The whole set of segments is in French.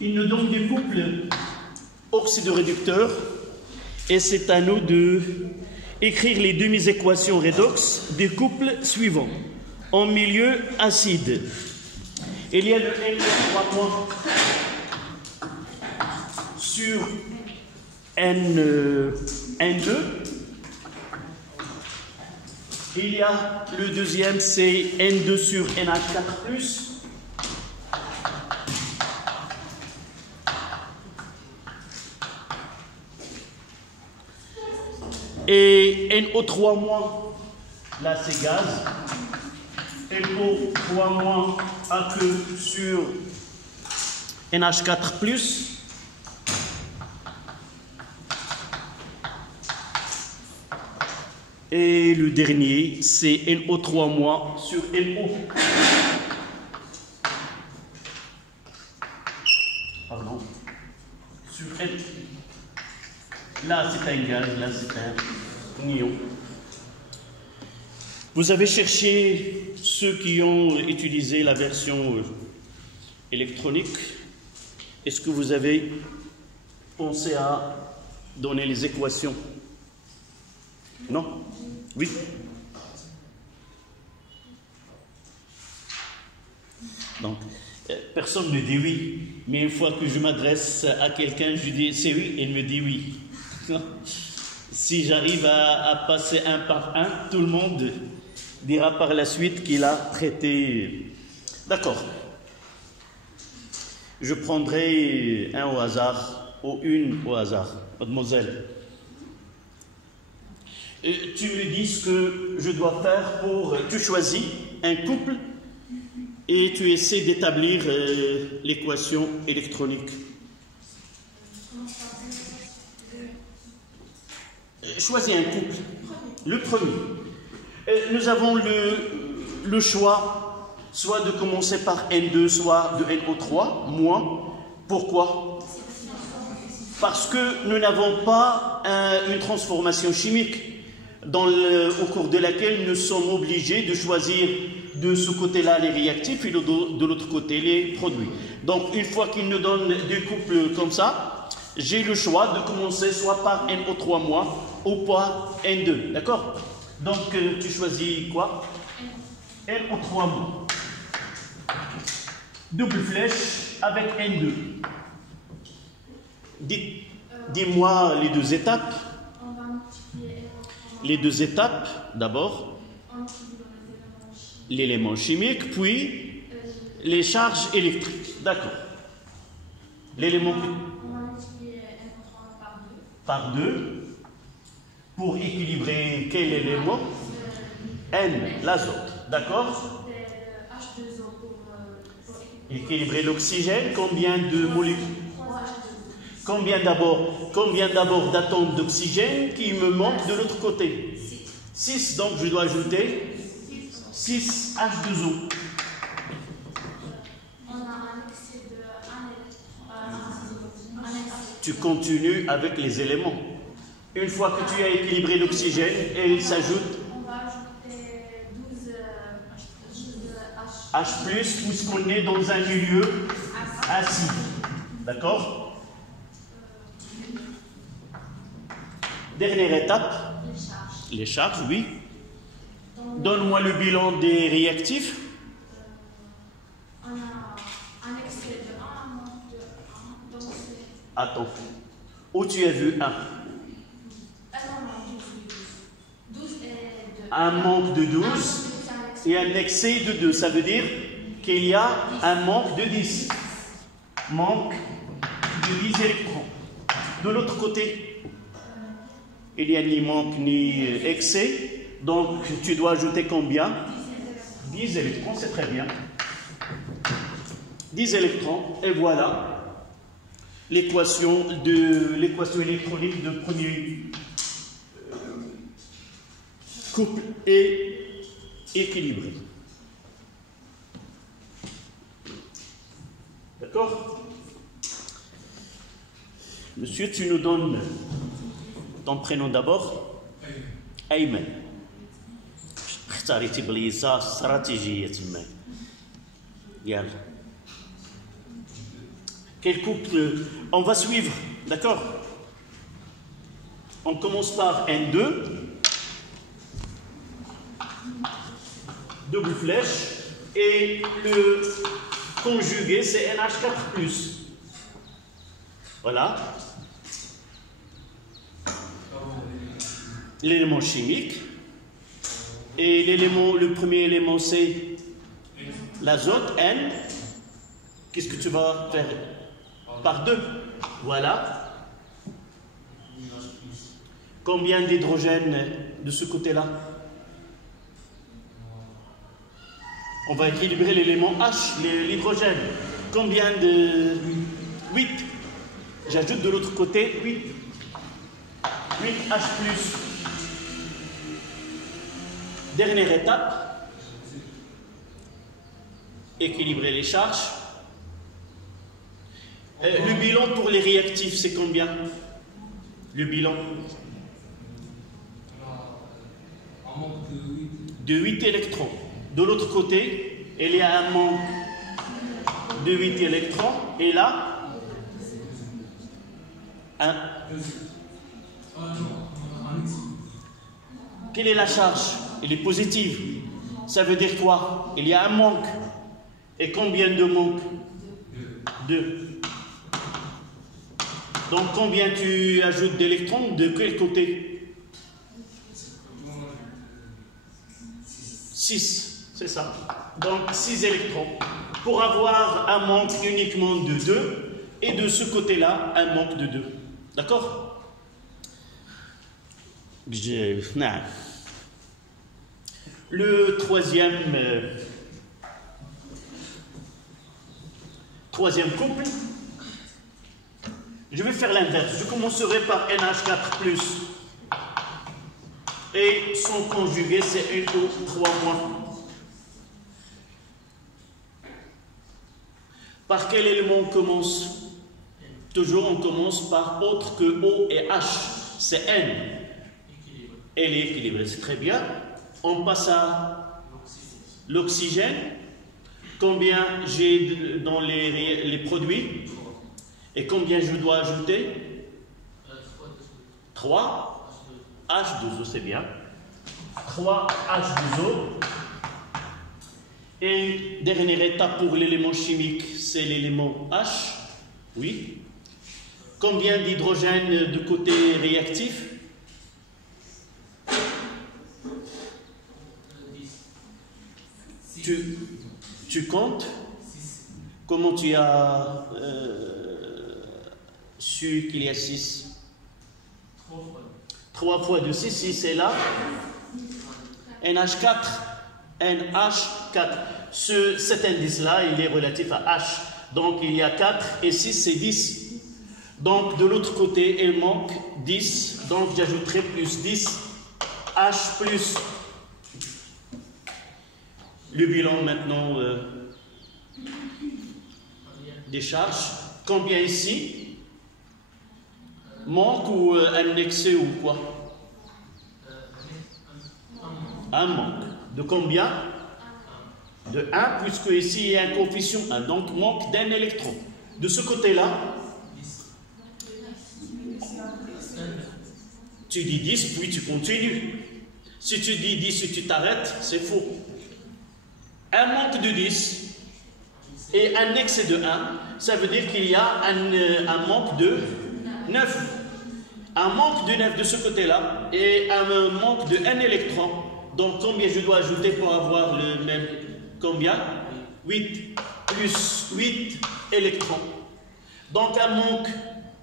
Il nous donne des couples oxydoréducteurs et c'est à nous de écrire les demi-équations redox des couples suivants. En milieu acide, il y a le N3- sur N2. Il y a le deuxième, c'est N2 sur NH4+. Et NO3-, là c'est gaz. NO3- aqueux sur NH4+. Et le dernier, c'est NO3- sur NO. Pardon. Sur N. Là, c'est un gaz, là, c'est un ion. Vous avez cherché ceux qui ont utilisé la version électronique. Est-ce que vous avez pensé à donner les équations? Non? Oui? Donc, personne ne dit oui, mais une fois que je m'adresse à quelqu'un, je dis c'est oui, il me dit oui. Si j'arrive à passer un par un, tout le monde dira par la suite qu'il a traité. D'accord. Je prendrai un au hasard, ou une au hasard. Mademoiselle. Tu me dis ce que je dois faire pour... Tu choisis un couple et tu essaies d'établir l'équation électronique. Choisis un couple. Le premier. Nous avons le choix soit de commencer par N2, soit de NO3, moins. Pourquoi? Parce que nous n'avons pas une transformation chimique au cours de laquelle nous sommes obligés de choisir de ce côté-là les réactifs et de l'autre côté les produits. Donc, une fois qu'il nous donne des couples comme ça, j'ai le choix de commencer soit par NO3- ou par N2. D'accord? Donc, tu choisis quoi? NO3-. Double flèche avec N2. Dis-moi les deux étapes. Les deux étapes, d'abord, l'élément chimique, puis les charges électriques. D'accord. L'élément par 2 pour équilibrer quel élément? N, l'azote. D'accord. Équilibrer l'oxygène, combien de molécules? Combien d'abord d'atomes d'oxygène qui me manquent de l'autre côté? 6, donc je dois ajouter 6 H2O. Tu continues avec les éléments. Une fois que tu as équilibré l'oxygène, et il s'ajoute H+, puisqu'on est dans un milieu acide. D'accord? Dernière étape, les charges, oui. Donne-moi le bilan des réactifs. On a un excès de 1, un manque de 1. Donc c'est... Attends. Où tu as vu 1? Non, 12 et 2. Un manque de 12 et un excès de 2. Ça veut dire qu'il y a un manque de 10. Manque de 10 électrons. De l'autre côté, il n'y a ni manque ni excès. Donc, tu dois ajouter combien? 10 électrons, c'est très bien. 10 électrons, et voilà l'équation électronique de premier couple est équilibré. D'accord? Monsieur, tu nous donnes ton prénom d'abord. Ayman. اختاريتي بليزة استراتيجية تما. يلا. Quel couple? On va suivre, d'accord? On commence par N2, double flèche, et le conjugué c'est NH4+. Voilà. L'élément chimique. Et le premier élément c'est l'azote, N. Qu'est-ce que tu vas faire? Par 2. Voilà. Combien d'hydrogènes de ce côté-là? On va équilibrer l'élément H, l'hydrogène. Combien de... 8. J'ajoute de l'autre côté 8. 8H+. Dernière étape. Équilibrer les charges. Le bilan pour les réactifs, c'est combien? Le bilan de 8 électrons. De l'autre côté, il y a un manque de 8 électrons. Et là, quelle est la charge? Elle est positive. Ça veut dire quoi? Il y a un manque. Et combien de manques? 2. Donc combien tu ajoutes d'électrons? De quel côté? 6, c'est ça. Donc 6 électrons. Pour avoir un manque uniquement de 2, et de ce côté-là, un manque de 2. D'accord? Le troisième couple, je vais faire l'inverse. Je commencerai par NH4+. Et son conjugué, c'est NO3-. Par quel élément on commence? Toujours on commence par autre que O et H. C'est N. Elle est équilibrée, c'est très bien. On passe à l'oxygène. Combien j'ai dans les produits? Et combien je dois ajouter? 3 H2O, c'est bien. 3 H2O. Et dernière étape pour l'élément chimique, c'est l'élément H. Oui. Combien d'hydrogène de côté réactif? 10. Tu comptes? Comment tu as su qu'il y a 6? 3 fois de 6, 6 c'est là. NH4. NH4. Cet indice-là, il est relatif à H. Donc, il y a 4 et 6, c'est 10. Donc, de l'autre côté, il manque 10. Donc, j'ajouterai plus 10. H plus. Le bilan maintenant des charges. Combien ici? Manque ou un excès ou quoi? Un manque. De combien? De 1, puisque ici il y a un coefficient 1, donc manque d'un électron. De ce côté-là, tu dis 10, puis tu continues. Si tu dis 10 et tu t'arrêtes, c'est faux. Un manque de 10 et un excès de 1, ça veut dire qu'il y a un manque de 9. Un manque de 9 de ce côté-là et un manque de 1 électron. Donc combien je dois ajouter pour avoir le même? Combien? 8 plus 8 électrons. Donc un manque,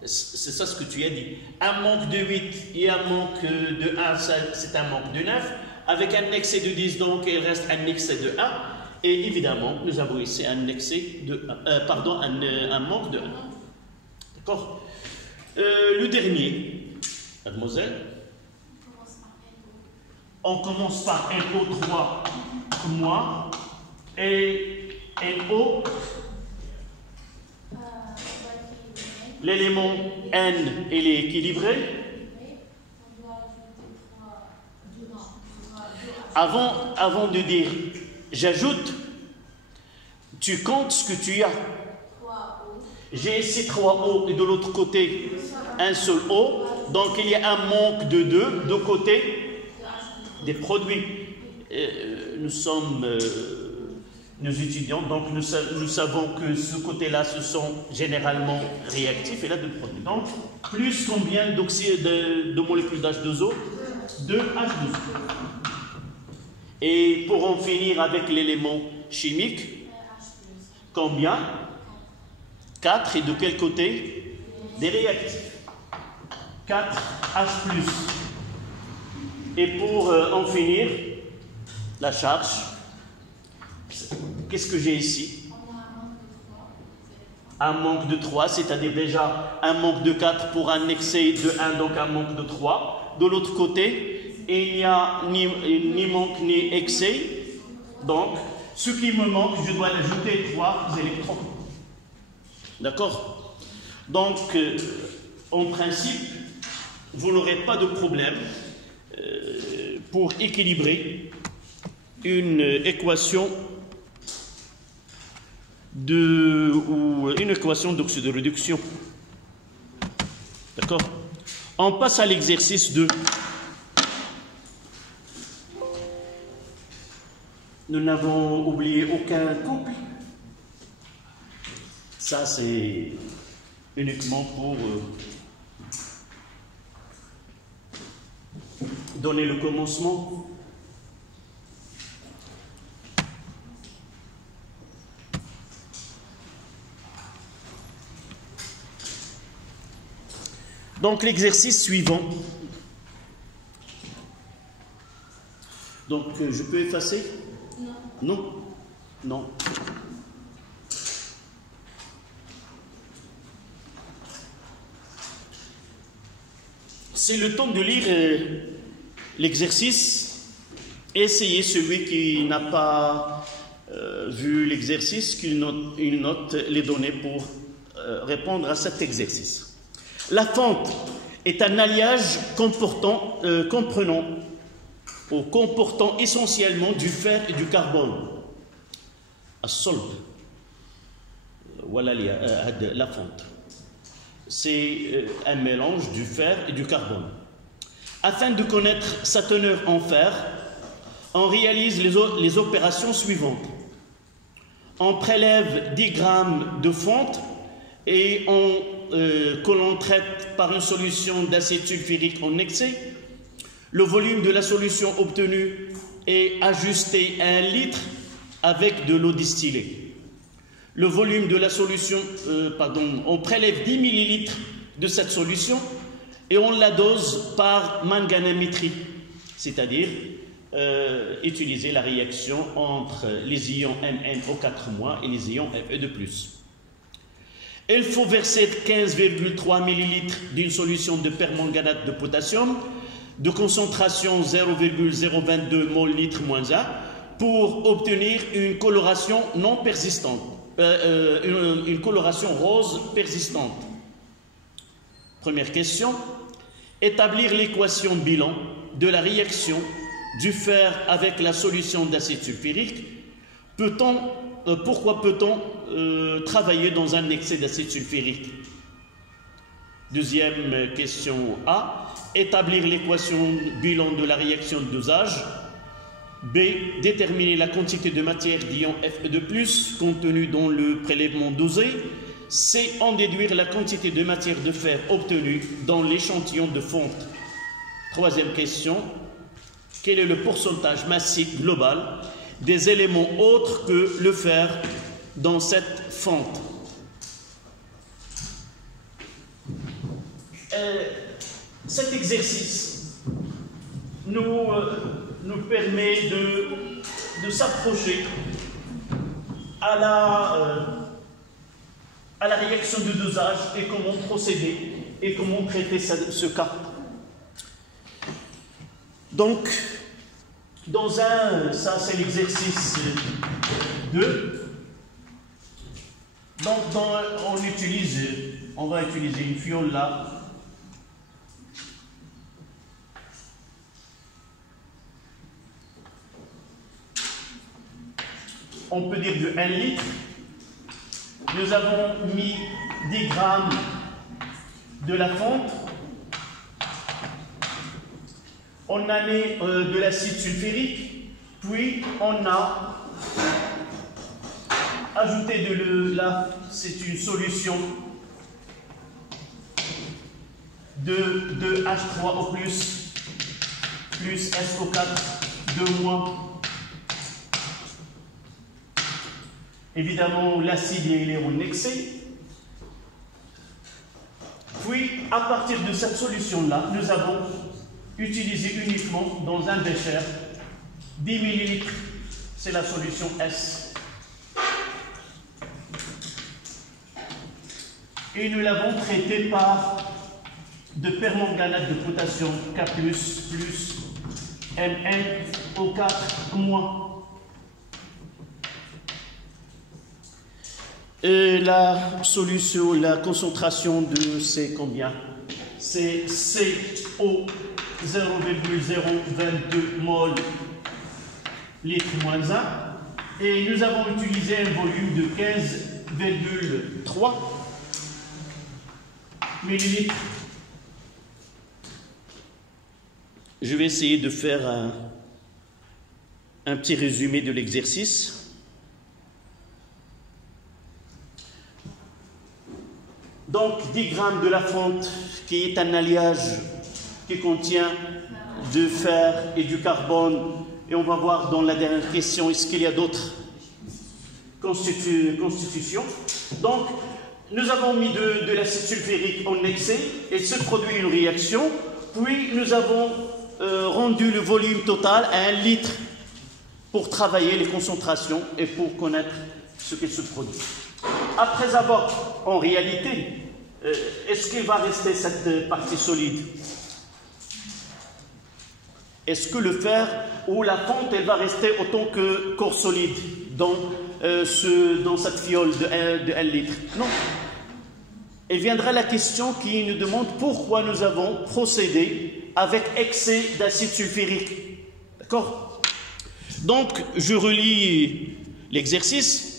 c'est ça ce que tu as dit, un manque de 8 et un manque de 1, c'est un manque de 9. Avec un excès de 10, donc il reste un excès de 1. Et évidemment, nous avons ici un excès de un manque de 1. D'accord? Le dernier, mademoiselle, on commence par NO3 moins et NO. L'élément N, il est équilibré. Avant de dire j'ajoute, tu comptes ce que tu as. j'ai ici 3 O et de l'autre côté un seul O. Donc il y a un manque de 2 côtés des produits. Nous sommes nos étudiants, donc nous savons que ce côté-là, ce sont généralement réactifs et là de produits. Donc, plus combien de molécules d'H2O? 2H2O. Et pour en finir avec l'élément chimique, combien? 4 et de quel côté? Des réactifs. 4H+. Et pour en finir, la charge, qu'est-ce que j'ai ici? Un manque de 3, c'est-à-dire déjà un manque de 4 pour un excès de 1, donc un manque de 3. De l'autre côté, il n'y a ni manque ni excès. Donc, ce qui me manque, je dois ajouter 3 électrons. D'accord? Donc, en principe, vous n'aurez pas de problème pour équilibrer une équation de réduction. D'accord? On passe à l'exercice 2. Nous n'avons oublié aucun couple. Ça, c'est uniquement pour donner le commencement. Donc l'exercice suivant. Donc je peux effacer? Non. Non? Non. C'est le temps de lire l'exercice. Essayez, celui qui n'a pas vu l'exercice, qu'il note les données pour répondre à cet exercice. La fente est un alliage comportant essentiellement du fer et du carbone. الصلب voilà la fente. C'est un mélange du fer et du carbone. Afin de connaître sa teneur en fer, on réalise les opérations suivantes. On prélève 10 grammes de fonte et que l'on traite par une solution d'acide sulfurique en excès. Le volume de la solution obtenue est ajusté à 1 litre avec de l'eau distillée. Le volume de la solution, on prélève 10 millilitres de cette solution et on la dose par manganométrie, c'est-à-dire utiliser la réaction entre les ions MnO4- et les ions Fe2+. Il faut verser 15,3 millilitres d'une solution de permanganate de potassium de concentration 0,022 mol litre moins 1 pour obtenir une coloration non persistante, une coloration rose persistante. Première question, établir l'équation bilan de la réaction du fer avec la solution d'acide sulfurique. Pourquoi peut-on travailler dans un excès d'acide sulfurique? Deuxième question A, établir l'équation bilan de la réaction de dosage. B, déterminer la quantité de matière d'ion Fe2+ contenue dans le prélèvement dosé. C, en déduire la quantité de matière de fer obtenue dans l'échantillon de fonte. Troisième question, quel est le pourcentage massique global des éléments autres que le fer dans cette fente? Cet exercice nous permet de s'approcher à la réaction de dosage et comment procéder et comment traiter ce cas. Donc, ça c'est l'exercice 2. Donc, on va utiliser une fiole là. On peut dire de 1 litre. Nous avons mis 10 grammes de la fonte. On a mis de l'acide sulfurique, puis on a ajouté de l'eau. Là, c'est une solution de H3O+, plus SO4, 2-. Évidemment, l'acide il est en excès. Puis, à partir de cette solution-là, nous avons utilisé uniquement dans un bécher 10 ml, c'est la solution S. Et nous l'avons traité par de permanganate de potassium K+, plus MnO4-. La solution, la concentration de c'est combien? C'est CO 0,022 mol litre moins 1. Et nous avons utilisé un volume de 15,3 millilitres. Je vais essayer de faire un petit résumé de l'exercice. Donc, 10 grammes de la fonte, qui est un alliage qui contient du fer et du carbone. Et on va voir dans la dernière question, est-ce qu'il y a d'autres constitutions. Donc, nous avons mis de l'acide sulfurique en excès et se produit une réaction. Puis, nous avons rendu le volume total à 1 litre pour travailler les concentrations et pour connaître ce qui se produit. Après avoir, en réalité, est-ce qu'il va rester cette partie solide? Est-ce que le fer ou la fonte, elle va rester autant que corps solide dans cette fiole de 1 litre? Non. Il viendra la question qui nous demande pourquoi nous avons procédé avec excès d'acide sulfurique. D'accord? Donc, je relis l'exercice.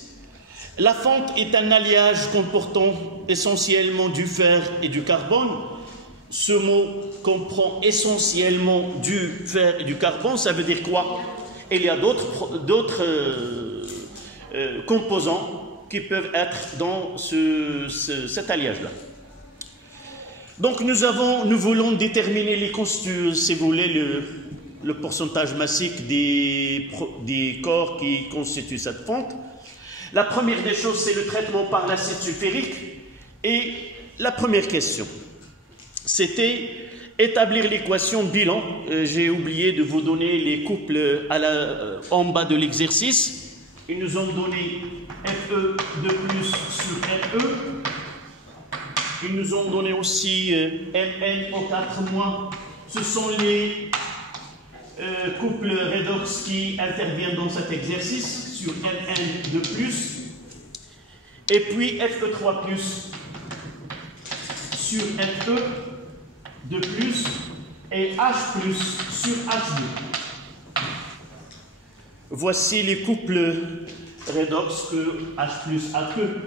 La fonte est un alliage comportant essentiellement du fer et du carbone. Ce mot comprend essentiellement du fer et du carbone. Ça veut dire quoi? Il y a d'autres composants qui peuvent être dans cet alliage-là. Donc nous voulons déterminer les constituants, si vous voulez, le pourcentage massique des corps qui constituent cette fonte. La première des choses, c'est le traitement par l'acide sulfurique. Et la première question, c'était établir l'équation bilan. J'ai oublié de vous donner les couples en bas de l'exercice. Ils nous ont donné Fe de plus sur Fe. Ils nous ont donné aussi MnO4-. Ce sont les couples redox qui interviennent dans cet exercice sur Mn de plus. Et puis Fe3 plus sur Fe de plus et H plus sur H2. Voici les couples redox que H plus a que.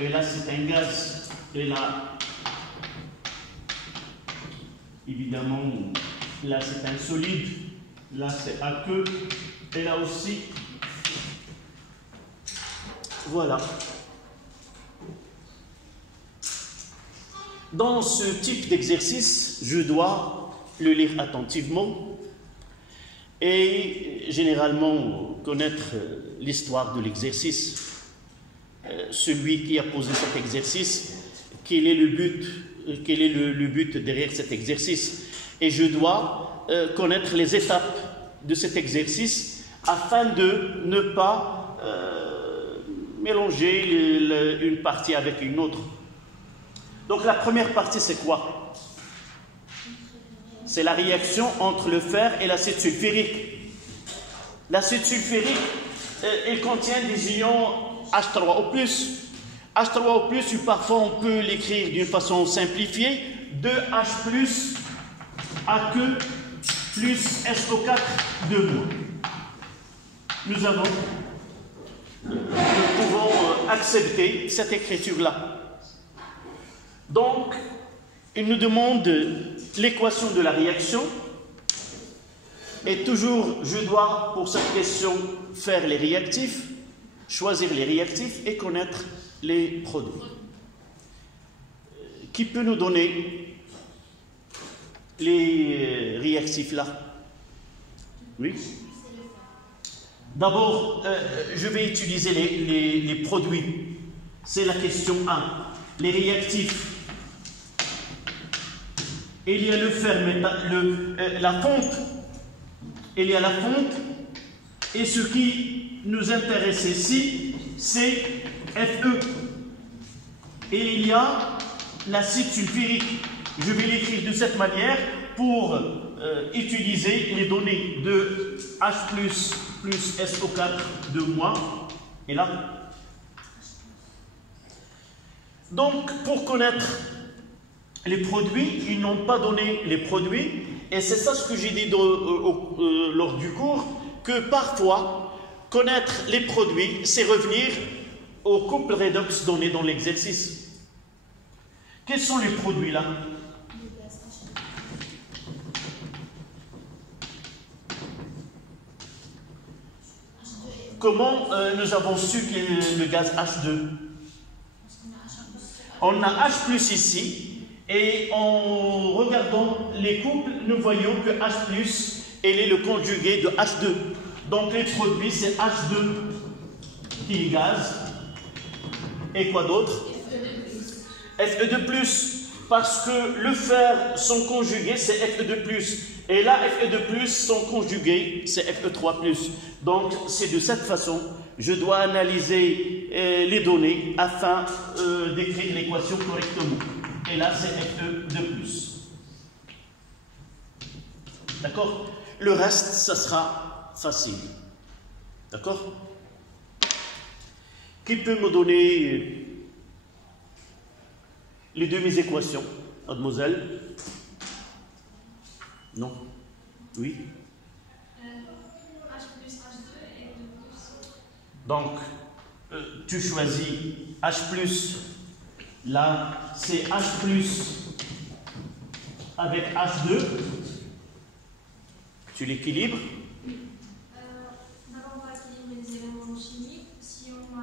Et là c'est un gaz. Et là, évidemment, là c'est un solide. Là c'est aqueux. Et là aussi. Voilà. Dans ce type d'exercice, je dois le lire attentivement et généralement connaître l'histoire de l'exercice. Celui qui a posé cet exercice, quel est le but derrière cet exercice. Et je dois connaître les étapes de cet exercice afin de ne pas mélanger une partie avec une autre. Donc la première partie, c'est quoi? C'est la réaction entre le fer et l'acide sulfurique. L'acide sulfurique, il contient des ions H3O+. H3O+, parfois on peut l'écrire d'une façon simplifiée, 2H+, aqueux, plus SO4, 2-. Nous pouvons accepter cette écriture-là. Donc, il nous demande l'équation de la réaction. Et toujours, je dois, pour cette question, faire les réactifs, choisir les réactifs et connaître les produits. Qui peut nous donner les réactifs là? Oui. D'abord, je vais utiliser les produits. C'est la question 1. Les réactifs. Il y a le fer, la fonte. Il y a la fonte. Et ce qui nous intéresse ici, c'est Fe. Et il y a l'acide sulfurique. Je vais l'écrire de cette manière pour utiliser les données de H plus SO4 de moins. Et là. Donc, pour connaître les produits, ils n'ont pas donné les produits. Et c'est ça ce que j'ai dit lors du cours, que parfois, connaître les produits, c'est revenir au couple redox donné dans l'exercice. Quels sont les produits là? Comment nous avons su qu'il est le gaz H2? On a H plus ici, et en regardant les couples, nous voyons que H plus, elle est le conjugué de H2. Donc les produits, c'est H2 qui est gaz. Et quoi d'autre? Fe2+, parce que le fer, son conjugué, c'est Fe2+. Et là, Fe2+, son conjugué, c'est Fe3+. Donc, c'est de cette façon, je dois analyser les données afin d'écrire l'équation correctement. Et là, c'est Fe2+. D'accord? Le reste, ça sera facile. D'accord? Qui peut me donner les demi-équations, mademoiselle? Non? Oui? H plus H2 et 2 plus. Donc, tu choisis H plus, là, c'est H plus avec H2. Tu l'équilibres. D'abord, on va équilibrer les éléments chimiques. Si on a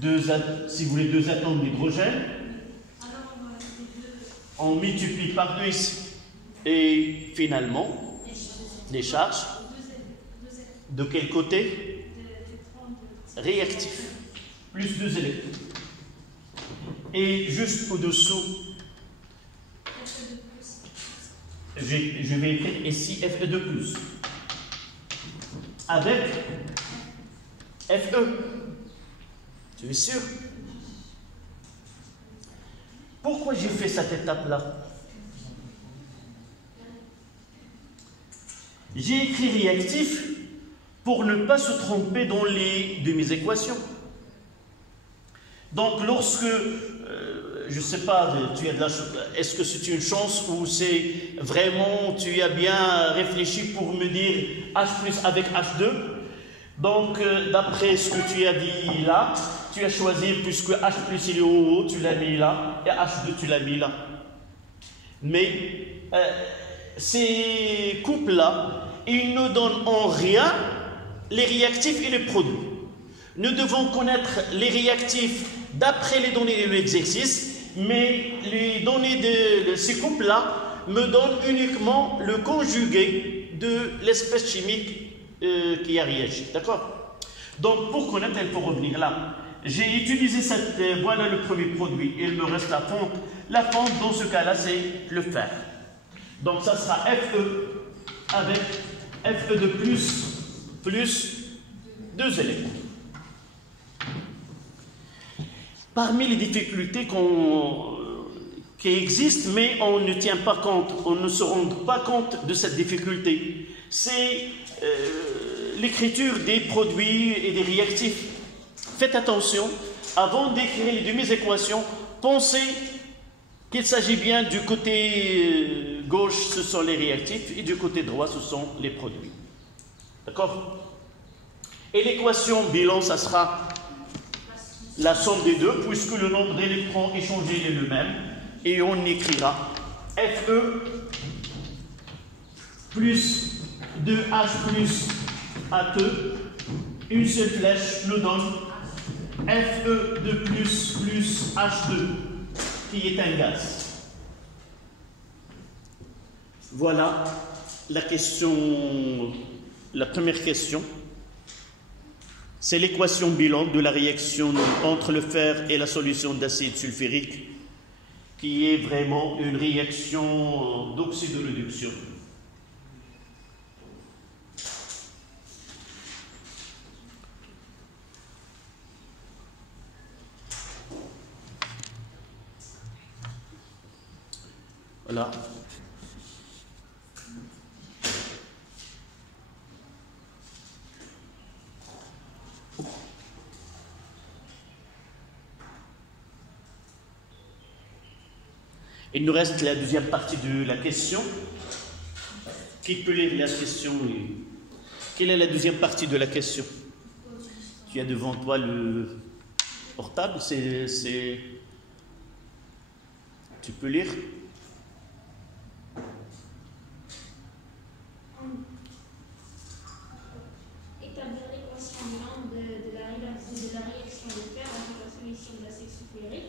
deux éléments. Si vous voulez deux atomes d'hydrogène, Alors, on va les deux. on multiplie par 2 ici. Et finalement, les charges, de quel côté? Réactif. Plus 2 électrons. Et juste au-dessous, je vais écrire ici Fe2+. Avec Fe. Tu es sûr? Pourquoi j'ai fait cette étape-là? J'ai écrit réactif pour ne pas se tromper dans les demi-équations. Donc, lorsque, je ne sais pas, tu as de la est-ce que c'est une chance ou c'est vraiment, tu as bien réfléchi pour me dire H plus avec H2? Donc, d'après ce que tu as dit là, tu as choisi, puisque H plus il est au haut, tu l'as mis là, et H2 tu l'as mis là. Mais ces couples-là, ils ne donnent en rien les réactifs et les produits. Nous devons connaître les réactifs d'après les données de l'exercice, mais les données de ces couples-là me donnent uniquement le conjugué de l'espèce chimique qui a réagi. D'accord? Donc, pour connaître, il faut revenir là. J'ai utilisé cette... voilà le premier produit. Il me reste la fonte. La fonte, dans ce cas-là, c'est le fer. Donc, ça sera Fe avec Fe2+, plus 2 électrons. Parmi les difficultés qui existent, mais on ne tient pas compte, on ne se rend pas compte de cette difficulté, c'est l'écriture des produits et des réactifs. Faites attention, avant d'écrire les demi-équations, pensez qu'il s'agit bien du côté gauche, ce sont les réactifs, et du côté droit, ce sont les produits. D'accord? Et l'équation bilan, ça sera la somme des deux, puisque le nombre d'électrons échangés est le même, et on écrira Fe plus 2H plus ATE, une seule flèche nous donne Fe de plus H2, qui est un gaz. Voilà la question, la première question. C'est l'équation bilan de la réaction entre le fer et la solution d'acide sulfurique, qui est vraiment une réaction d'oxydoréduction. Voilà. Il nous reste la deuxième partie de la question. Qui peut lire la question? Quelle est la deuxième partie de la question? Tu as devant toi le portable, tu peux lire? Établir l'équation bilan de la réaction de fer avec la solution d'acide sulfurique.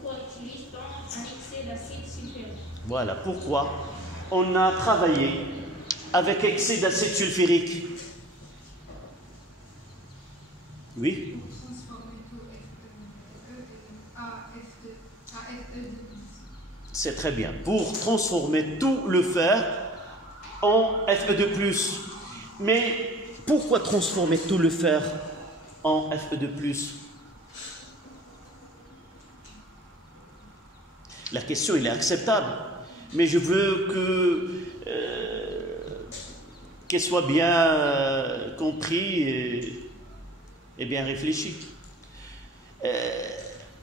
Pourquoi utilise-t-on un excès d'acide sulfurique? Voilà, pourquoi on a travaillé avec excès d'acide sulfurique. Oui? C'est très bien. Pour transformer tout le fer en Fe2+. Mais pourquoi transformer tout le fer en Fe2+? La question, elle est acceptable, mais je veux qu'elle soit bien comprise et bien réfléchie.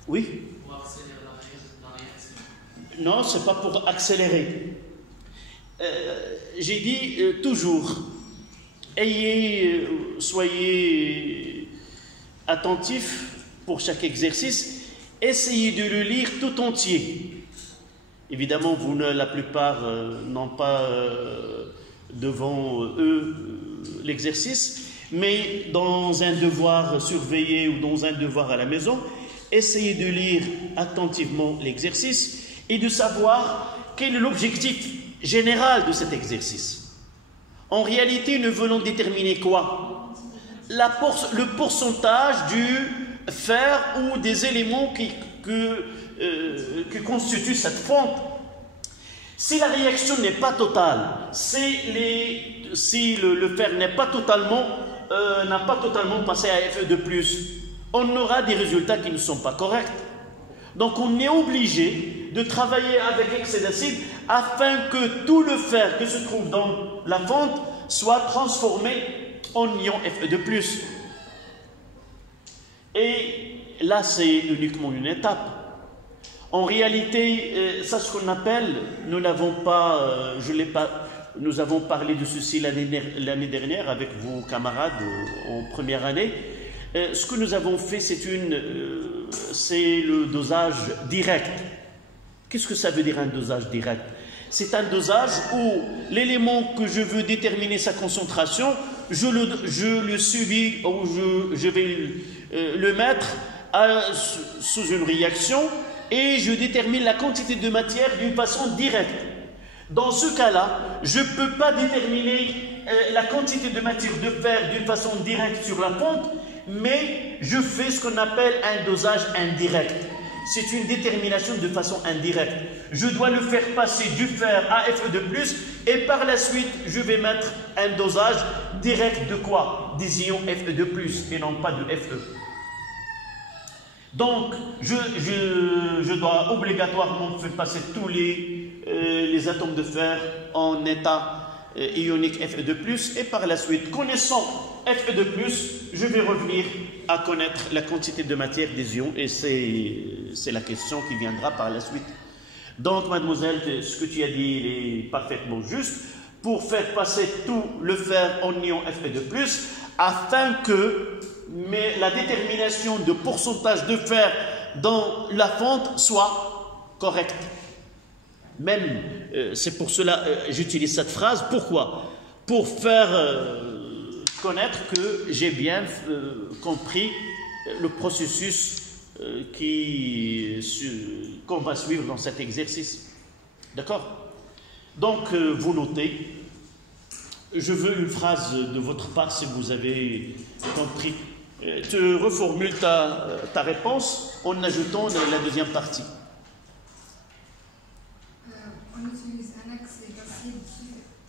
Oui? Pour accélérer la réaction. Non, ce n'est pas pour accélérer. J'ai dit toujours, soyez attentifs pour chaque exercice, essayez de le lire tout entier. Évidemment, la plupart n'ont pas devant eux l'exercice, mais dans un devoir surveillé ou dans un devoir à la maison, essayez de lire attentivement l'exercice et de savoir quel est l'objectif général de cet exercice. En réalité, nous voulons déterminer quoi? Le pourcentage du fer ou des éléments qui constituent cette fonte. Si la réaction n'est pas totale, si le fer n'a pas totalement passé à Fe2+, on aura des résultats qui ne sont pas corrects. Donc on est obligé de travailler avec excès d'acide afin que tout le fer qui se trouve dans la fonte soit transformé en ion Fe2+. Et là, c'est uniquement une étape. En réalité, ça, ce qu'on appelle, nous avons parlé de ceci l'année dernière avec vos camarades en première année. Ce que nous avons fait, c'est le dosage direct. Qu'est-ce que ça veut dire un dosage direct? C'est un dosage où l'élément que je veux déterminer sa concentration, je le subis ou je vais le mettre sous une réaction et je détermine la quantité de matière d'une façon directe. Dans ce cas-là, je ne peux pas déterminer la quantité de matière de fer d'une façon directe sur la fonte, mais je fais ce qu'on appelle un dosage indirect. C'est une détermination de façon indirecte. Je dois le faire passer du fer à Fe2+, et par la suite, je vais mettre un dosage direct de quoi? Des ions Fe2+, et non pas de Fe. Donc, je dois obligatoirement faire passer tous les atomes de fer en état ionique Fe2+, et par la suite, connaissant Fe2+, je vais revenir à connaître la quantité de matière des ions, et c'est la question qui viendra par la suite. Donc, mademoiselle, ce que tu as dit est parfaitement juste. pour faire passer tout le fer en ion Fe2+, afin que la détermination de pourcentage de fer dans la fente soit correcte. Même, c'est pour cela que j'utilise cette phrase. Qu'on faire connaître que j'ai bien compris le processus qu'on va suivre dans cet exercice. D'accord? Donc, vous notez. Je veux une phrase de votre part si vous avez compris. Tu reformules ta réponse en ajoutant la deuxième partie. On utilise un accès d'acide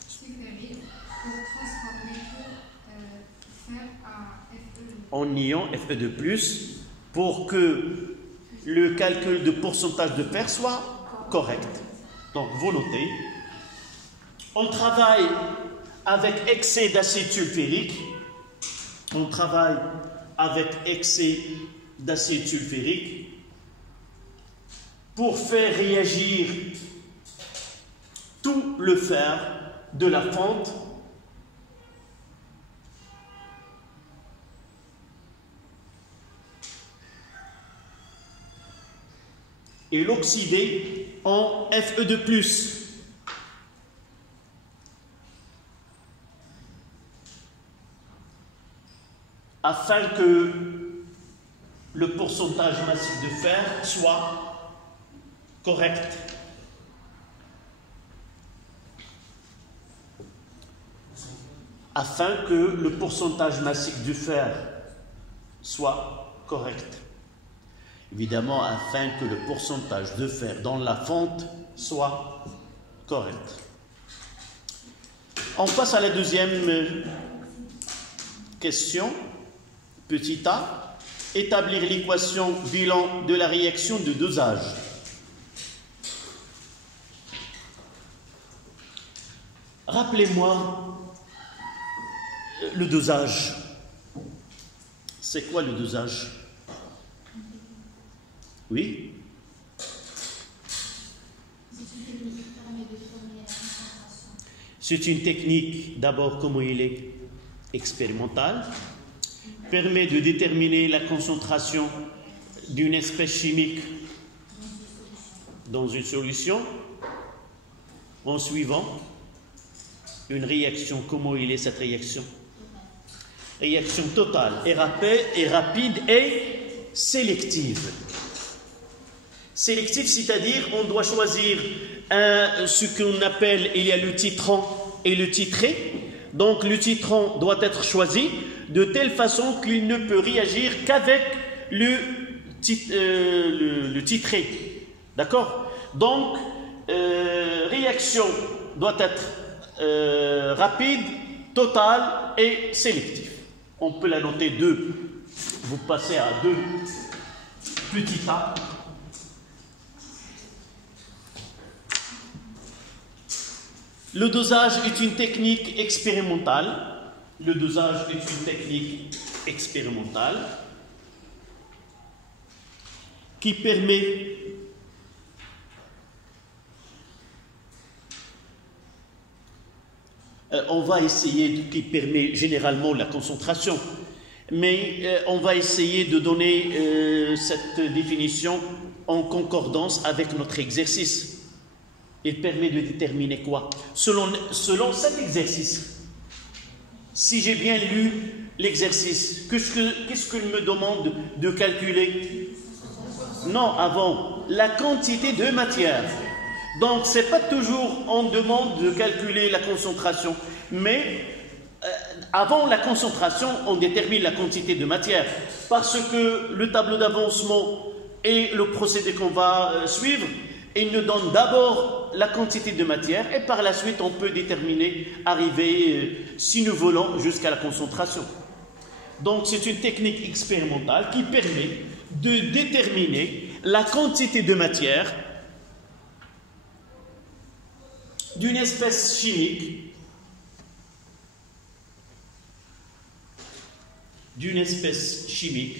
sulfurique pour transformer tout fer à Fe2. En ion Fe2+, pour que le calcul de pourcentage de fer soit correct. Donc, vous notez. On travaille avec excès d'acide sulfurique. On travaille avec excès d'acide sulfurique pour faire réagir tout le fer de la fente et l'oxyder en Fe2+. Afin que le pourcentage massif de fer soit correct. Afin que le pourcentage massif du fer soit correct. Évidemment, afin que le pourcentage de fer dans la fente soit correct. On passe à la deuxième question. Petit a, établir l'équation bilan de la réaction de dosage. Rappelez-moi le dosage. C'est quoi le dosage? Oui? C'est une technique, d'abord, comment il est expérimentale, permet de déterminer la concentration d'une espèce chimique dans une solution en suivant une réaction. Comment il est cette réaction? Réaction totale et rapide et sélective. Sélective, c'est-à-dire on doit choisir ce qu'on appelle, il y a le titrant et le titré. Donc le titrant doit être choisi de telle façon qu'il ne peut réagir qu'avec le titré. D'accord? Donc, réaction doit être rapide, totale et sélective. On peut la noter 2. Vous passez à 2 petits a. Le dosage est une technique expérimentale. Le dosage est une technique expérimentale qui permet qui permet généralement la concentration, mais on va essayer de donner cette définition en concordance avec notre exercice. Il permet de déterminer quoi? Selon cet exercice. Si j'ai bien lu l'exercice, qu'est-ce qu'il me demande de calculer? Non, avant, la quantité de matière. Donc, ce n'est pas toujours on demande de calculer la concentration, mais avant la concentration, on détermine la quantité de matière. Parce que le tableau d'avancement et le procédé qu'on va suivre, il nous donne d'abord la quantité de matière et par la suite, on peut déterminer, arriver, si nous voulons, jusqu'à la concentration. Donc, c'est une technique expérimentale qui permet de déterminer la quantité de matière d'une espèce chimique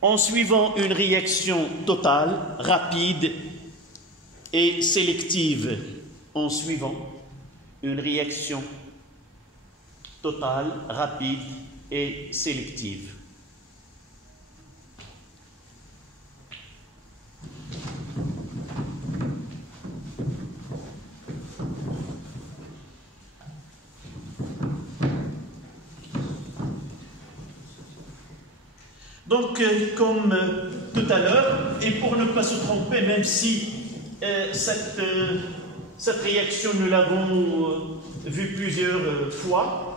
en suivant une réaction totale, rapide et sélective. en suivant une réaction totale, rapide et sélective. Donc, comme tout à l'heure, et pour ne pas se tromper, même si cette réaction, nous l'avons vue plusieurs fois,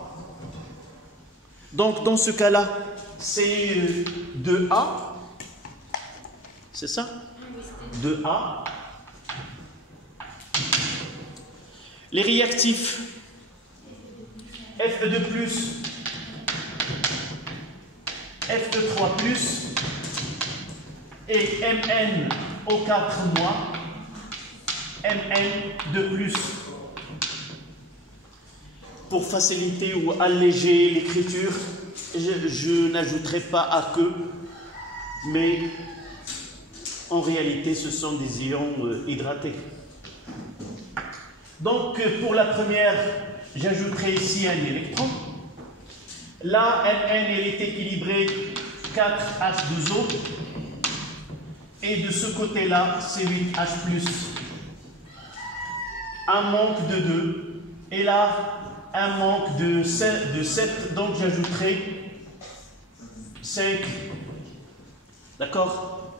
donc dans ce cas-là, c'est 2A, c'est ça? 2A. Les réactifs Fe2+, Fe3+, et MnO4-, Mn2+. Pour faciliter ou alléger l'écriture, je n'ajouterai pas à que, mais en réalité ce sont des ions hydratés. Donc pour la première, j'ajouterai ici un électron. Là, Mn elle est équilibrée 4H2O. Et de ce côté-là, c'est 8H+. Un manque de 2. Et là, un manque de 7. Donc j'ajouterai 5. D'accord?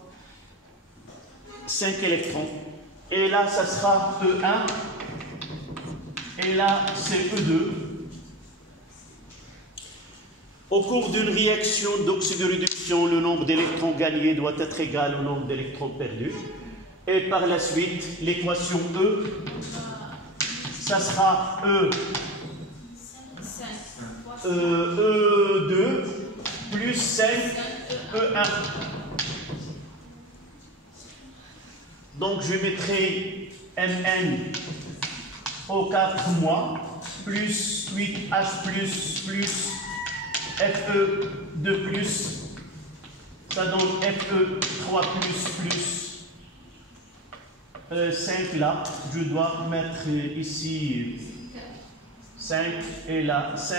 5 électrons. Et là, ça sera E1. Et là, c'est E2. Au cours d'une réaction d'oxydoréduction, le nombre d'électrons gagnés doit être égal au nombre d'électrons perdus. Et par la suite, l'équation E, ça sera E2 plus 5 E1. Donc je mettrai Mn O4- plus 8H plus Fe2+, ça donne Fe3+, plus 5 là, je dois mettre ici 5, et là 5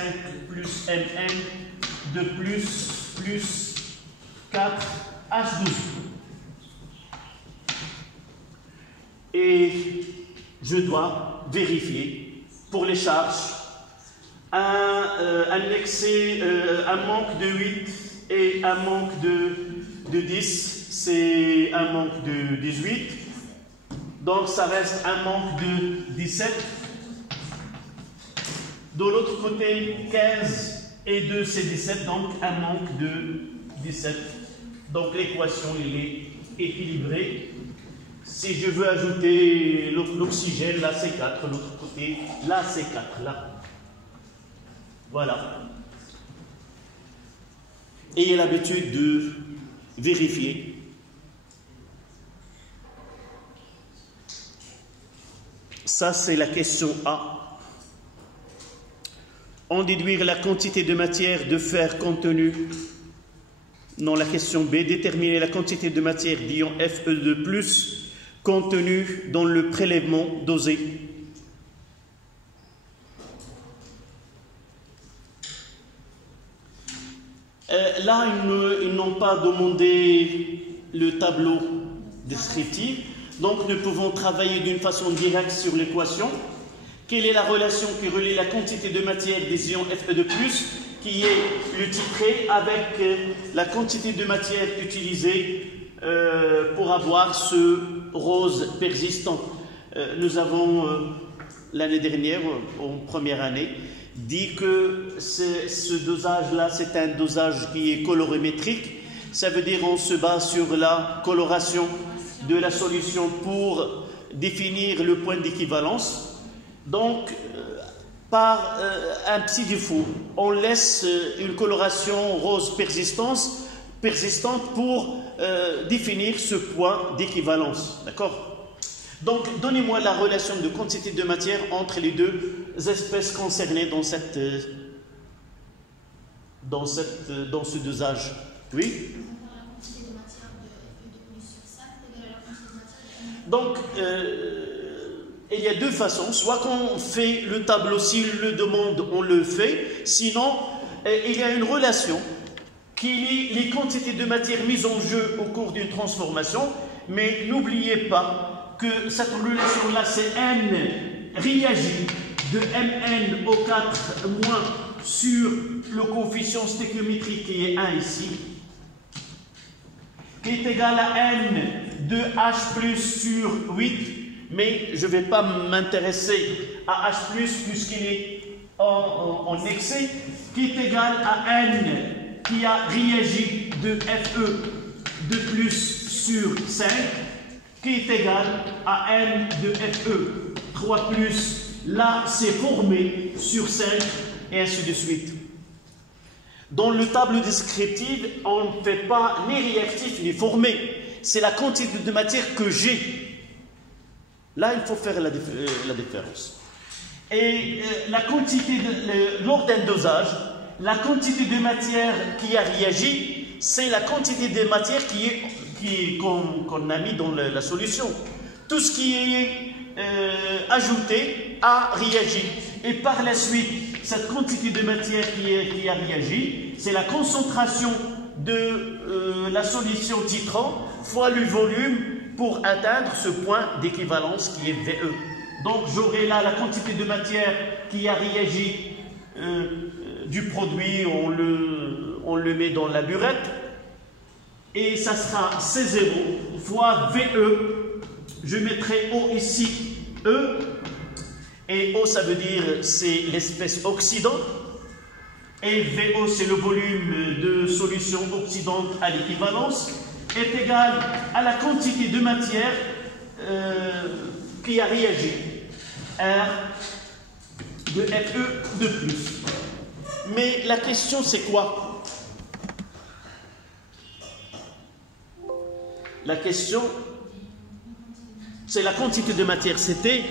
plus Mn de plus 4 H12. Et je dois vérifier pour les charges un manque de 8 et un manque de 10, c'est un manque de 18, donc ça reste un manque de 17. De l'autre côté, 15 et 2 c'est 17, donc un manque de 17. Donc l'équation elle est équilibrée. Si je veux ajouter l'oxygène, là c'est 4, l'autre côté, là c'est 4, là. Voilà. Ayez l'habitude de vérifier. Ça, c'est la question A. En déduire la quantité de matière de fer contenue. Non, la question B. Déterminer la quantité de matière d'ion Fe2+, contenue dans le prélèvement dosé. Là, ils n'ont pas demandé le tableau descriptif, donc nous pouvons travailler d'une façon directe sur l'équation. Quelle est la relation qui relie la quantité de matière des ions Fe2+, qui est le titré, avec la quantité de matière utilisée pour avoir ce rose persistant? Nous avons, l'année dernière, en première année, dit que ce dosage-là, c'est un dosage qui est colorimétrique. Ça veut dire qu'on se base sur la coloration de la solution pour définir le point d'équivalence. Donc, par un petit défaut, on laisse une coloration rose persistante pour définir ce point d'équivalence. D'accord? Donc, donnez-moi la relation de quantité de matière entre les deux espèces concernées dans ce dosage. Oui? Donc, il y a deux façons. Soit qu'on fait le tableau, s'il le demande, on le fait. Sinon, il y a une relation qui lie les quantités de matière mises en jeu au cours d'une transformation. Mais n'oubliez pas que cette relation-là, c'est n réagit de mn au 4 moins sur le coefficient stéchiométrique qui est 1 ici, qui est égal à n de h plus sur 8, mais je ne vais pas m'intéresser à h plus puisqu'il est en excès, qui est égal à n qui a réagi de fe de plus sur 5, qui est égal à n de fe 3 plus, là c'est formé sur 5, et ainsi de suite. Dans le tableau descriptif, on ne fait pas ni réactif ni formé. C'est la quantité de matière que j'ai. Là, il faut faire la différence. Et la quantité, lors d'un dosage, la quantité de matière qui a réagi, c'est la quantité de matière qu'on a mis dans la solution. Tout ce qui est ajouté a réagi. Et par la suite, cette quantité de matière qui a réagi, c'est la concentration de la solution titrant fois le volume pour atteindre ce point d'équivalence qui est VE. Donc j'aurai là la quantité de matière qui a réagi du produit, on le met dans la burette, et ça sera C0 fois VE. Je mettrai O ici, E, et O ça veut dire c'est l'espèce oxydant, et VO c'est le volume de solution oxydante à l'équivalence, est égal à la quantité de matière qui a réagi, R de FE de plus. Mais la question c'est quoi? La question c'est la quantité de matière, c'était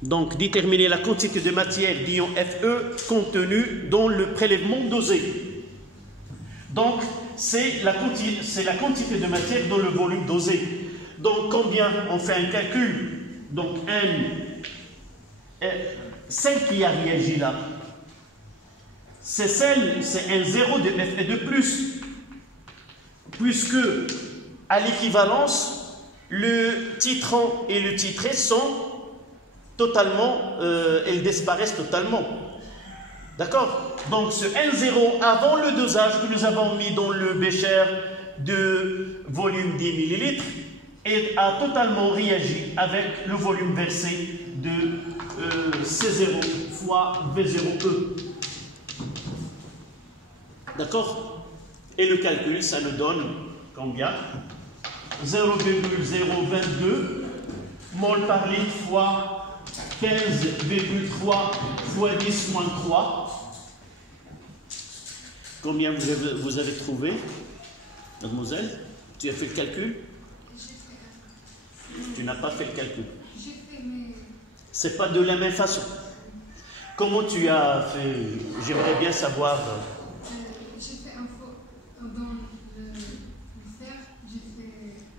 donc déterminer la quantité de matière d'ion Fe contenue dans le prélèvement dosé. Donc c'est la quantité de matière dans le volume dosé. Donc combien? On fait un calcul. Donc celle qui a réagi là, c'est N0 de Fe de plus, puisque à l'équivalence, le titrant et le titré sont totalement, elles disparaissent totalement. D'accord? Donc ce N0 avant le dosage que nous avons mis dans le bécher de volume 10 ml a totalement réagi avec le volume versé de C0 fois V0E. D'accord? Et le calcul, ça nous donne combien? 0,022 mol par litre fois 15,3 fois 10 moins 3. Combien vous avez trouvé, mademoiselle? Tu as fait le calcul? Tu n'as pas fait le calcul. J'ai fait, mais... C'est pas de la même façon. Comment tu as fait? J'aimerais bien savoir. J'ai fait un faux. Dans le fer, j'ai fait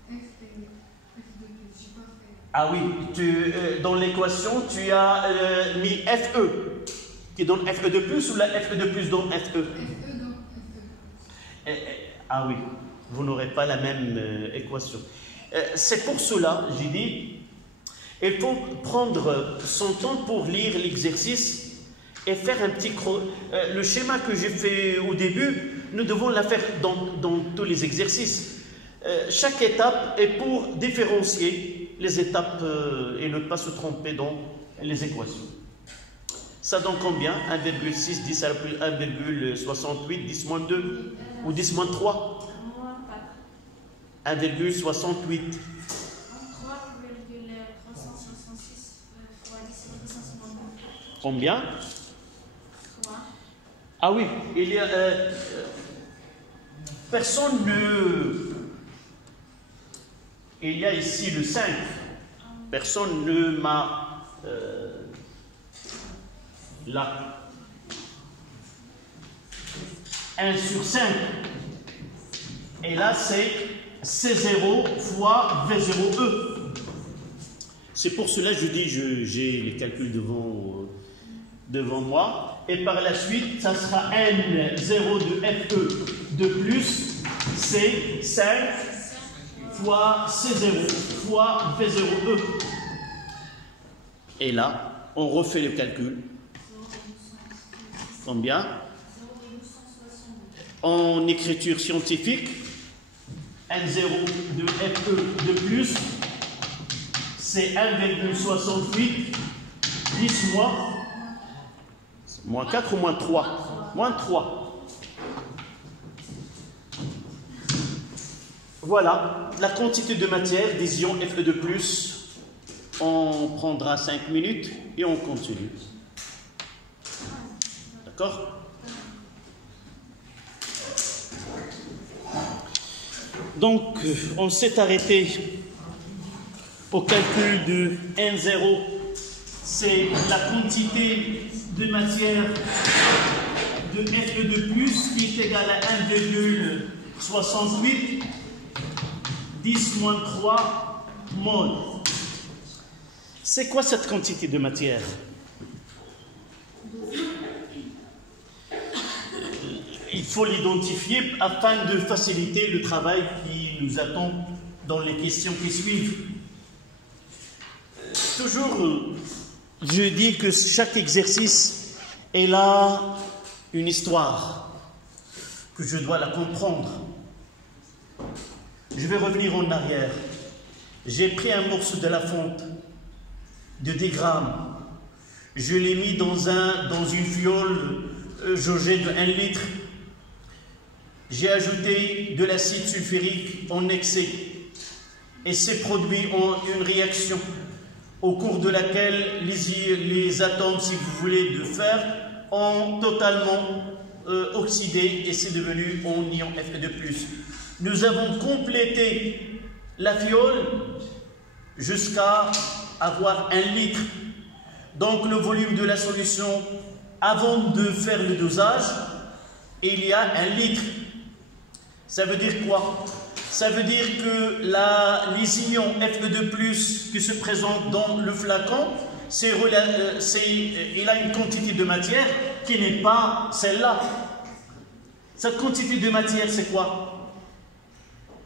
F et F2+. J'ai pas fait... Ah oui, dans l'équation, tu as mis FE, qui donne FE de plus, ou la FE de plus donne FE? FE dans FE+. Ah oui, vous n'aurez pas la même équation. C'est pour cela, j'ai dit, il faut prendre son temps pour lire l'exercice et faire un petit... le schéma que j'ai fait au début, nous devons la faire dans tous les exercices. Chaque étape est pour différencier les étapes et ne pas se tromper dans les équations. Ça donne combien? 1,6, 10 à la plus 1,68, 10 moins 2 ou 10 moins 3? 1,68. 3,366 fois 10 Combien? 3. Ah oui, il y a... personne ne... Il y a ici le 5. Personne ne m'a... là. 1 sur 5. Et là, c'est C0 fois V0E. C'est pour cela que je dis, j'ai les calculs devant moi. Et par la suite, ça sera N0 de FE de plus C5 fois C0 fois V0E. Et là, on refait le calcul. Combien? En écriture scientifique, N0 de FE de plus, c'est 1,68, 10 moins 4 ou moins 3? Moins 3. Voilà, la quantité de matière des ions Fe de plus. On prendra 5 minutes et on continue. D'accord? Donc, on s'est arrêté au calcul de N0. C'est la quantité de matière de Fe de plus qui est égale à 1,68 10 moins 3 mol. C'est quoi cette quantité de matière? Il faut l'identifier afin de faciliter le travail qui nous attend dans les questions qui suivent. Toujours, je dis que chaque exercice est là une histoire, que je dois la comprendre. Je vais revenir en arrière. J'ai pris un morceau de la fonte de 10 grammes. Je l'ai mis dans une fiole jaugée de 1 litre. J'ai ajouté de l'acide sulfurique en excès. Et ces produits ont une réaction au cours de laquelle les atomes, si vous voulez, de fer ont totalement oxydé et c'est devenu en ion Fe de plus. Nous avons complété la fiole jusqu'à avoir 1 litre. Donc le volume de la solution, avant de faire le dosage, il y a 1 litre. Ça veut dire quoi? Ça veut dire que les ions Fe de plus qui se présentent dans le flacon, il a une quantité de matière qui n'est pas celle-là. Cette quantité de matière, c'est quoi?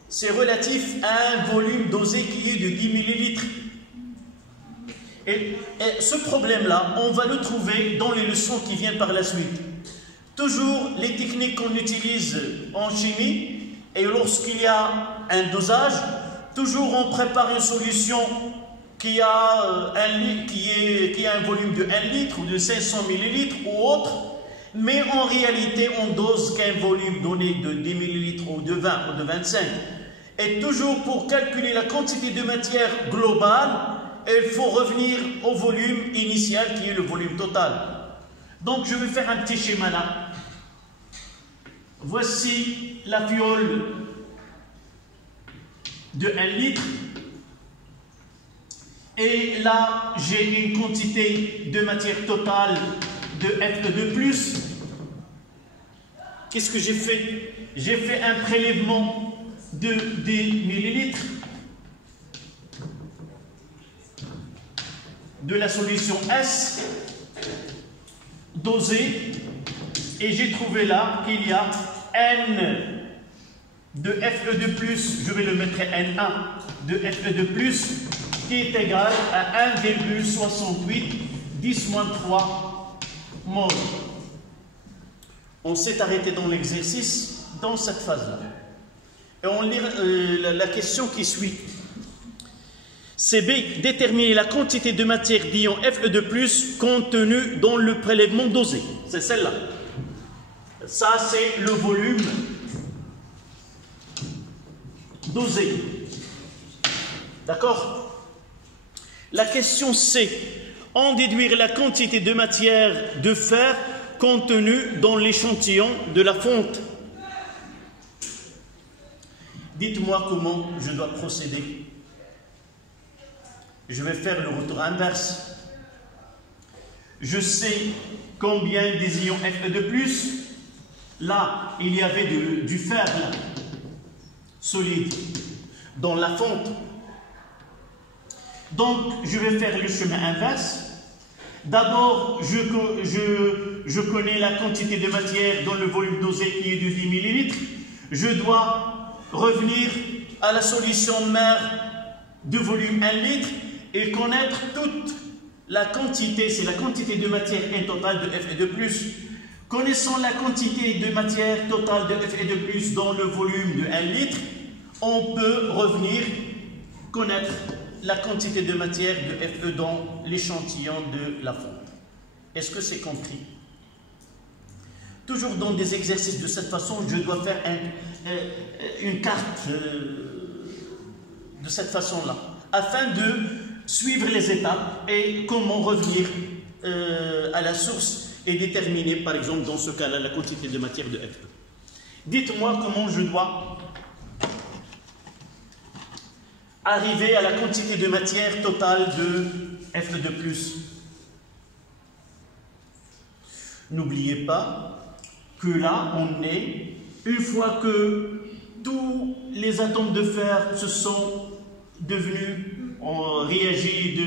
C'est relatif à un volume dosé qui est de 10 millilitres. Et ce problème-là, on va le trouver dans les leçons qui viennent par la suite. Toujours les techniques qu'on utilise en chimie, et lorsqu'il y a un dosage, toujours on prépare une solution qui a un volume de 1 litre ou de 500 millilitres ou autre, mais en réalité on dose qu'un volume donné de 10 millilitres ou de 20 ou de 25. Et toujours pour calculer la quantité de matière globale, il faut revenir au volume initial qui est le volume total. Donc je vais faire un petit schéma là. Voici la fiole de 1 litre. Et là, j'ai une quantité de matière totale de Fe de plus. Qu'est-ce que j'ai fait? J'ai fait un prélèvement de 10 millilitres de la solution S dosée. Et j'ai trouvé là qu'il y a N de Fe de plus, je vais le mettre N1 de Fe de plus, qui est égal à 1,68 10 moins 3 mol. On s'est arrêté dans l'exercice dans cette phase-là. Et on lit la question qui suit. C'est B, déterminer la quantité de matière d'ion Fe de plus contenue dans le prélèvement dosé. C'est celle-là. Ça, c'est le volume dosé. D'accord? La question C. En déduire la quantité de matière de fer contenue dans l'échantillon de la fonte. Dites-moi comment je dois procéder. Je vais faire le retour inverse. Je sais combien des ions Fe de plus. Là, il y avait du fer là, solide. dans la fonte. Donc, je vais faire le chemin inverse. D'abord, je connais la quantité de matière dans le volume dosé qui est de 10 ml. Je dois revenir à la solution mère de volume 1 litre et connaître toute la quantité, c'est la quantité de matière N totale de Fe2+. Connaissant la quantité de matière totale de Fe2+, dans le volume de 1 litre, on peut revenir connaître la quantité de matière de Fe dans l'échantillon de la fonte. Est-ce que c'est compris? Toujours dans des exercices de cette façon, je dois faire une carte de cette façon-là, afin de suivre les étapes et comment revenir à la source et déterminer, par exemple, dans ce cas-là, la quantité de matière de Fe. Dites-moi comment je dois arriver à la quantité de matière totale de Fe2+. N'oubliez pas que là, on est, une fois que tous les atomes de fer se sont devenus, ont réagi,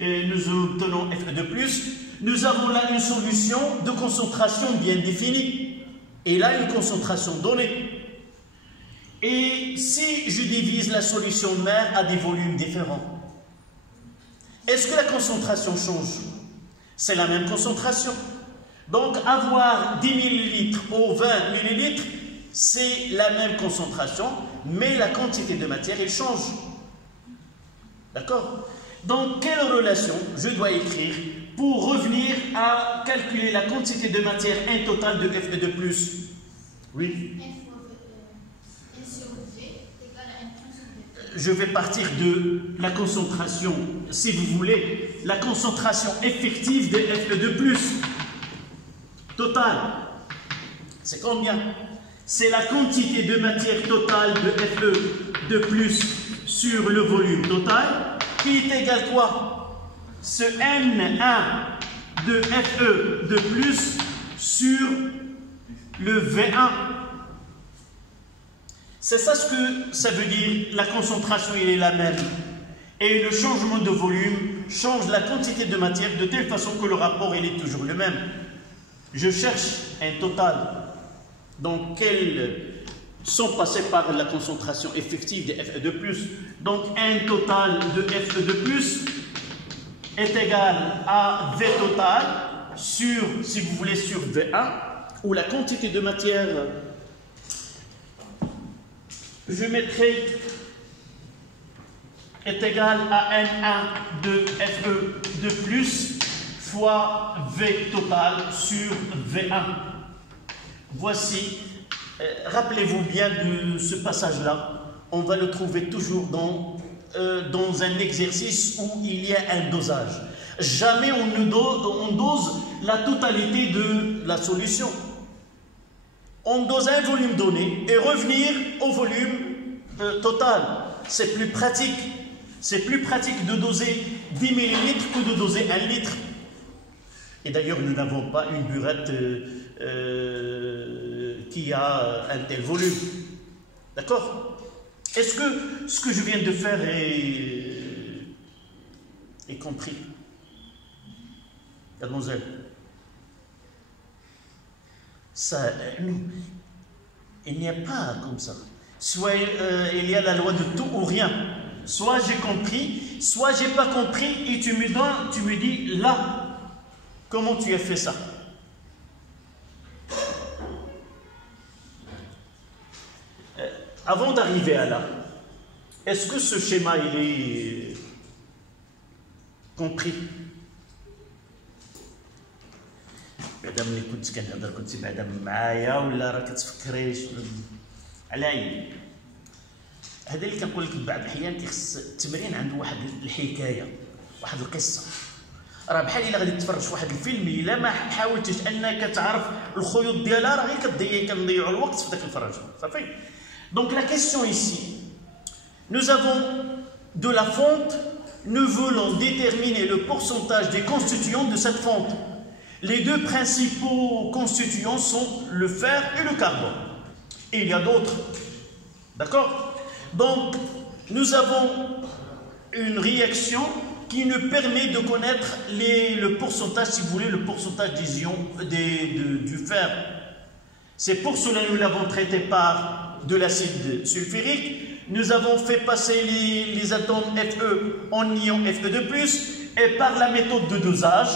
nous obtenons Fe2+, nous avons là une solution de concentration bien définie. Et là, une concentration donnée. Et si je divise la solution mère à des volumes différents, est-ce que la concentration change? C'est la même concentration. Donc, avoir 10 ml ou 20 ml, c'est la même concentration, mais la quantité de matière, elle change. D'accord? Donc, quelle relation je dois écrire pour revenir à calculer la quantité de matière N totale de Fe2+? Oui? Je vais partir de la concentration, si vous voulez, la concentration effective de Fe2+. Totale. C'est combien? C'est la quantité de matière totale de Fe2+ sur le volume total, qui est égal à quoi? Ce N1 de Fe2+ sur le V1. C'est ça ce que ça veut dire, la concentration elle est la même. Et le changement de volume change la quantité de matière de telle façon que le rapport il est toujours le même. Je cherche un total. Donc, quels sont passés par la concentration effective de Fe2+. Donc, un total de Fe2+ est égal à V total sur, si vous voulez, sur V1, où la quantité de matière, je mettrai, est égal à N1 de Fe2+ fois V total sur V1. Voici, rappelez-vous bien de ce passage-là, on va le trouver toujours dans un exercice où il y a un dosage. Jamais on dose la totalité de la solution. On dose un volume donné et revenir au volume total. C'est plus pratique. C'est plus pratique de doser 10 ml que de doser 1 litre. Et d'ailleurs, nous n'avons pas une burette qui a un tel volume. D'accord? Est-ce que ce que je viens de faire est compris? Mademoiselle, ça, il n'y a pas comme ça. Soit il y a la loi de tout ou rien. Soit j'ai compris, soit j'ai pas compris, et tu me dis là. Comment tu as fait ça? Avant d'arriver à là, est-ce que ce schéma il est compris? بعدا ملي كنت كنهضر كنتي بعدا معايا ولا راه كتفكريش على عيني؟ هذا اللي كنقول لك بعض الاحيان كيخص التمرين عنده واحد الحكايه، واحد القصه. راه بحال الا غادي تفرج في واحد الفيلم الا ما حاولتش انك تعرف الخيوط ديالها راه غير كنضيعوا الوقت في ذاك الفرج صافي. Donc la question ici, nous avons de la fonte, nous voulons déterminer le pourcentage des constituants de cette fonte. Les deux principaux constituants sont le fer et le carbone. Et il y a d'autres. D'accord? Donc nous avons une réaction qui nous permet de connaître le pourcentage, si vous voulez, le pourcentage d'ion du fer. C'est pour cela que nous l'avons traité par de l'acide sulfurique. Nous avons fait passer les atomes Fe en ion Fe2+, et par la méthode de dosage,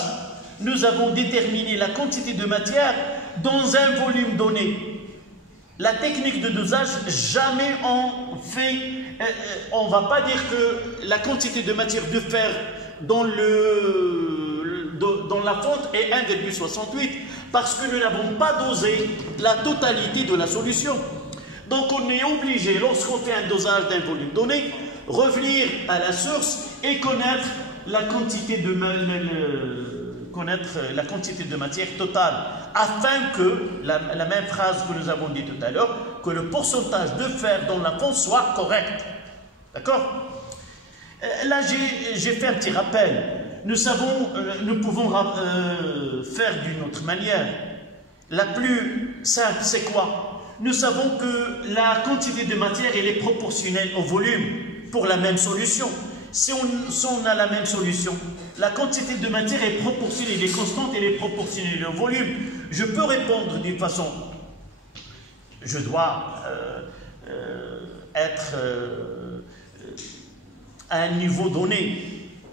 nous avons déterminé la quantité de matière dans un volume donné. La technique de dosage, jamais on ne va pas dire que la quantité de matière de fer dans la fonte est 1,68 parce que nous n'avons pas dosé la totalité de la solution. Donc on est obligé, lorsqu'on fait un dosage d'un volume donné, revenir à la source et connaître la quantité de matière totale, afin que, la même phrase que nous avons dit tout à l'heure, que le pourcentage de fer dans la fonte soit correct. D'accord? Là, j'ai fait un petit rappel. Nous pouvons faire d'une autre manière. La plus simple, c'est quoi? Nous savons que la quantité de matière elle est proportionnelle au volume pour la même solution. Si on a la même solution, la quantité de matière est proportionnelle, elle est constante, elle est proportionnelle au volume. Je peux répondre d'une façon, je dois être à un niveau donné.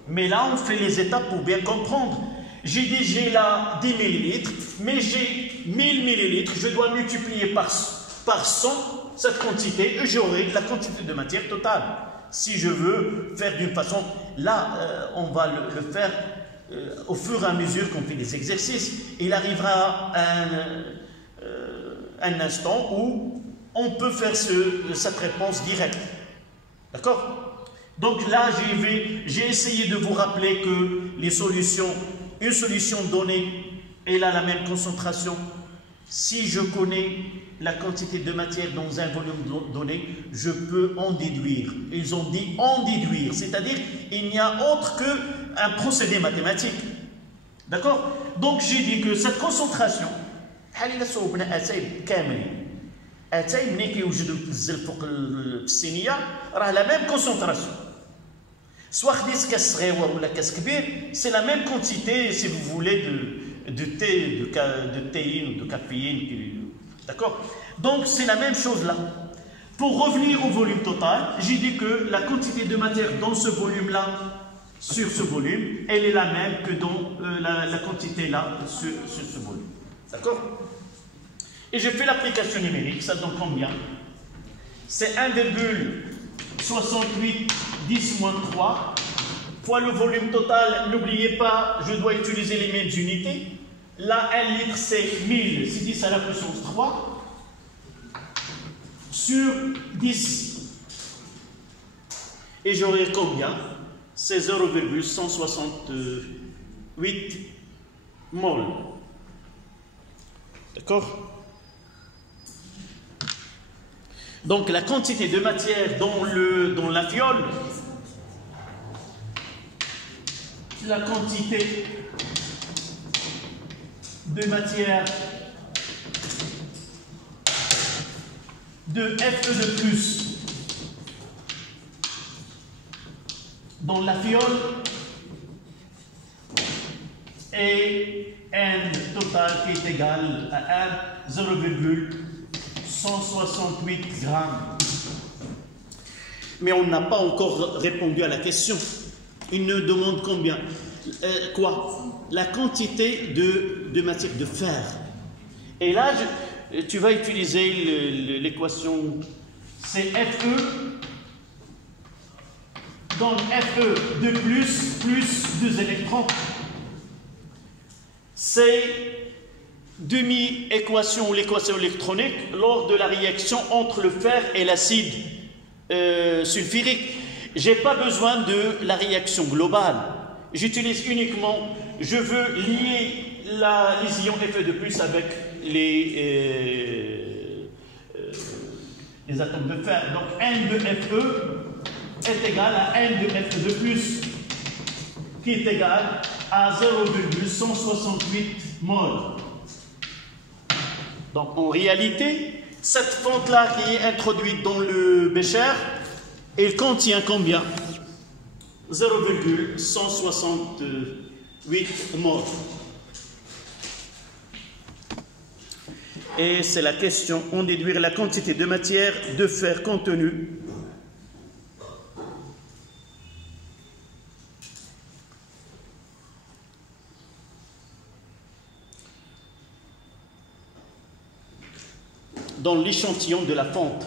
Mais là, on fait les étapes pour bien comprendre. J'ai déjà là 10 millilitres, mais j'ai 1000 millilitres, je dois multiplier par 100 cette quantité et j'aurai la quantité de matière totale. Si je veux faire d'une façon, là, on va le faire au fur et à mesure qu'on fait des exercices. Il arrivera un instant où on peut faire cette réponse directe. D'accord? Donc là, j'ai essayé de vous rappeler que une solution donnée, elle a la même concentration. Si je connais la quantité de matière dans un volume donné, je peux en déduire. Ils ont dit en déduire, c'est-à-dire il n'y a autre qu'un procédé mathématique. D'accord? Donc j'ai dit que cette concentration, la même concentration. Soit c'est la même quantité, si vous voulez, de thé, de théine, de caféine. D'accord? Donc c'est la même chose là. Pour revenir au volume total, j'ai dit que la quantité de matière dans ce volume-là, sur ce volume, elle est la même que dans la quantité là, sur ce volume. D'accord? Et je fais l'application numérique, ça donne combien? C'est 1,68 10-3 fois le volume total. N'oubliez pas, je dois utiliser les mêmes unités. Là, 1 litre, c'est 1000, c'est 10 à la puissance 3 sur 10. Et j'aurai combien? C'est 0,168 mol. D'accord? Donc la quantité de matière dans la fiole, la quantité de matière de Fe2+ dans la fiole et N total qui est égal à 0,168 grammes. Mais on n'a pas encore répondu à la question. Il nous demande combien? Quoi? La quantité de matière de fer. Et là, tu vas utiliser l'équation, c'est Fe, donc Fe2+ plus 2 électrons. C'est demi-équation ou l'équation électronique lors de la réaction entre le fer et l'acide sulfurique. Je n'ai pas besoin de la réaction globale. J'utilise uniquement, je veux lier les ions Fe2+ avec les atomes de fer. Donc N de Fe est égal à N de Fe2+, qui est égal à 0,168 mol. Donc en réalité, cette fonte-là qui est introduite dans le bécher, Il contient combien? 0,168 morts. Et c'est la question, on déduire la quantité de matière de fer contenue dans l'échantillon de la fonte.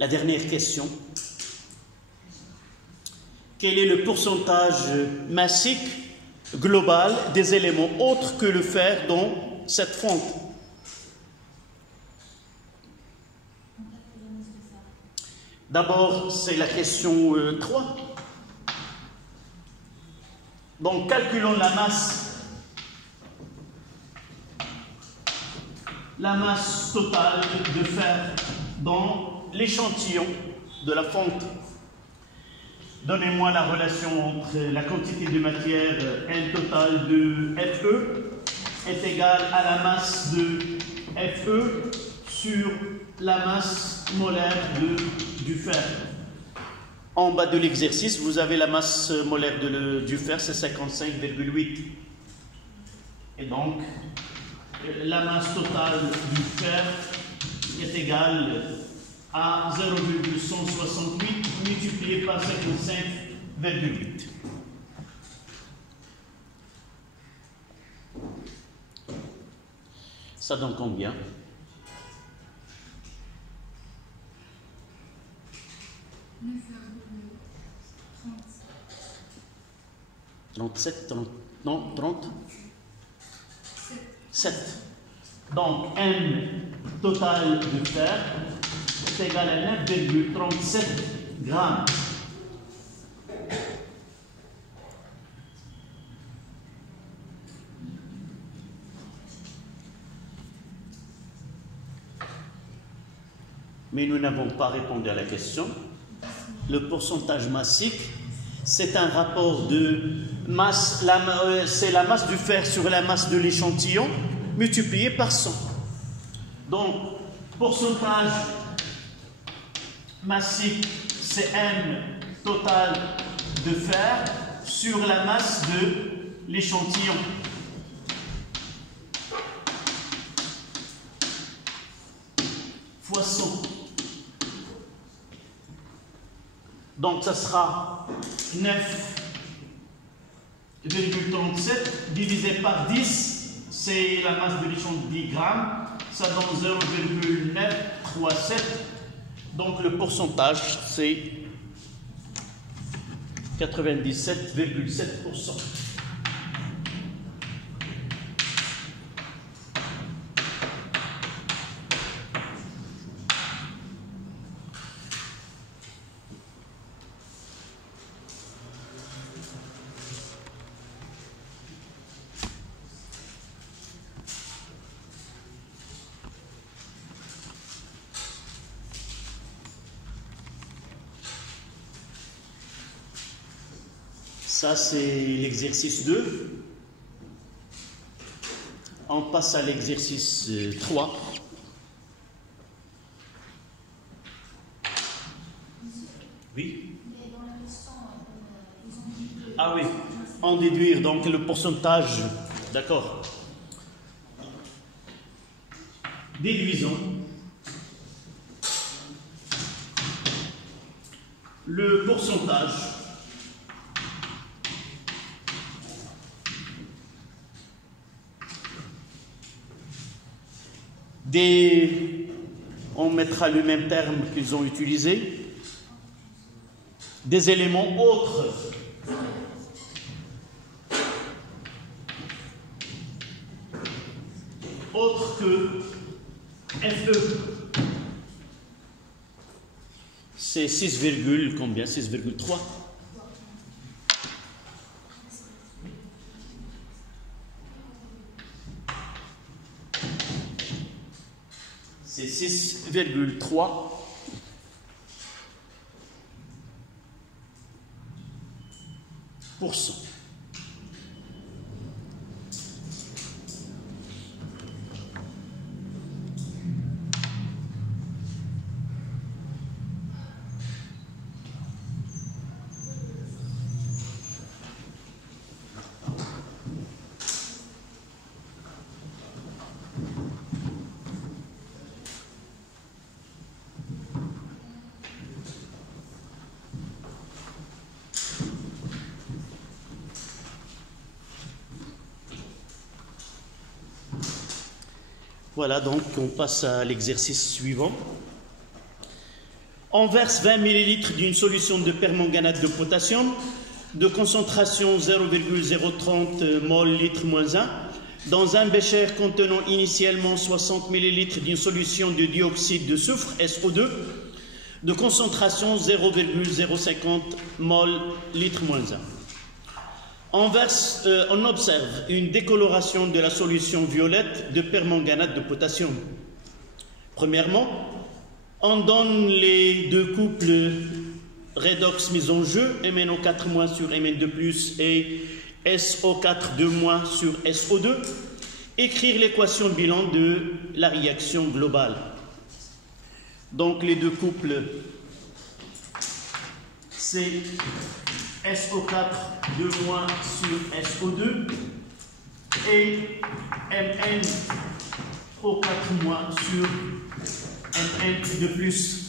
La dernière question. Quel est le pourcentage massique global des éléments autres que le fer dans cette fonte? D'abord, c'est la question 3. Donc, calculons la masse totale de fer dans l'échantillon de la fonte. Donnez-moi la relation entre la quantité de matière N totale de Fe est égale à la masse de Fe sur la masse molaire du fer. En bas de l'exercice, vous avez la masse molaire du fer, c'est 55,8. Et donc, la masse totale du fer est égale à 0,168 multiplié par 55,8. Ça donne combien? 37, 30, non, 30? 7. Donc, N total de fer est égal à 9,37 grammes. Mais nous n'avons pas répondu à la question. Le pourcentage massique, c'est un rapport de masse, c'est la masse du fer sur la masse de l'échantillon multiplié par 100. Donc, pourcentage massique, c'est M total de fer sur la masse de l'échantillon. Fois 100. Donc, ça sera 9,37 divisé par 10, c'est la masse de l'échantillon 10 grammes, ça donne 0,937. Donc, le pourcentage, c'est 97,7%. Ça, c'est l'exercice 2. On passe à l'exercice 3. Oui. Ah oui, en déduire donc le pourcentage. D'accord. Déduisons le pourcentage on mettra le même terme qu'ils ont utilisé, des éléments autres que Fe. C'est 6, combien? 6,3. 6,3%. Voilà, donc on passe à l'exercice suivant. On verse 20 ml d'une solution de permanganate de potassium de concentration 0,030 mol litre moins 1 dans un bécher contenant initialement 60 ml d'une solution de dioxyde de soufre, SO2, de concentration 0,050 mol litre moins 1. On observe une décoloration de la solution violette de permanganate de potassium. Premièrement, on donne les deux couples redox mis en jeu, MnO4- sur Mn2+, et SO4- sur SO2, écrire l'équation bilan de la réaction globale. Donc les deux couples, c'est SO4- sur SO2 et MnO4- sur Mn2+.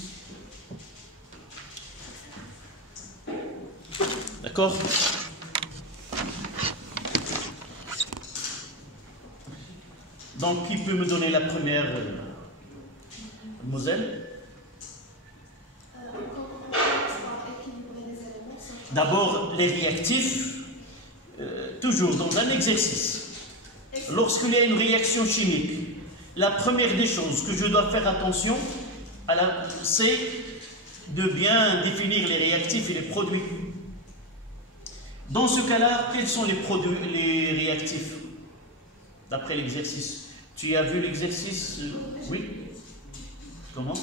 D'accord? Donc, qui peut me donner la première, mademoiselle? D'abord, les réactifs, toujours dans un exercice. Lorsqu'il y a une réaction chimique, la première des choses que je dois faire attention, c'est de bien définir les réactifs et les produits. Dans ce cas-là, quels sont les produits, les réactifs, d'après l'exercice? Tu as vu l'exercice? Oui? Comment?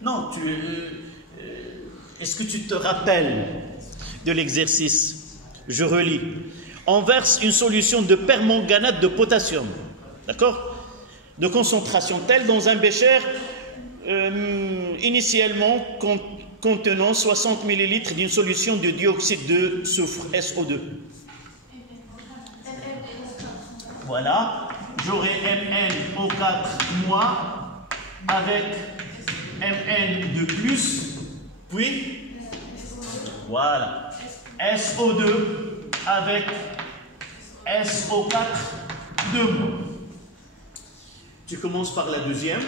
Non, est-ce que tu te rappelles de l'exercice? Je relis. On verse une solution de permanganate de potassium, d'accord? De concentration telle dans un bécher initialement contenant 60 ml d'une solution de dioxyde de soufre, SO2. Voilà, j'aurai MnO4- avec Mn2+, puis voilà, SO2 avec SO4-. Tu commences par la deuxième.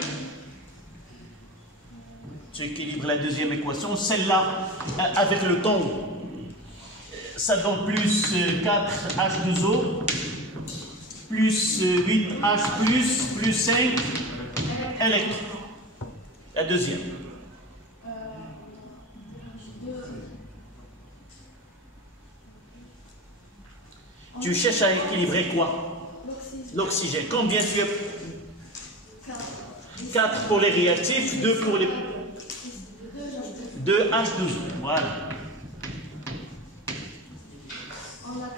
Tu équilibres la deuxième équation. Celle-là, avec le temps, ça donne plus 4H2O, plus 8H+, plus 5 électrons. La deuxième. Tu cherches à équilibrer quoi? L'oxygène. Combien tu as? 4 pour les réactifs, 2 pour les... 2 H2O. Voilà. On a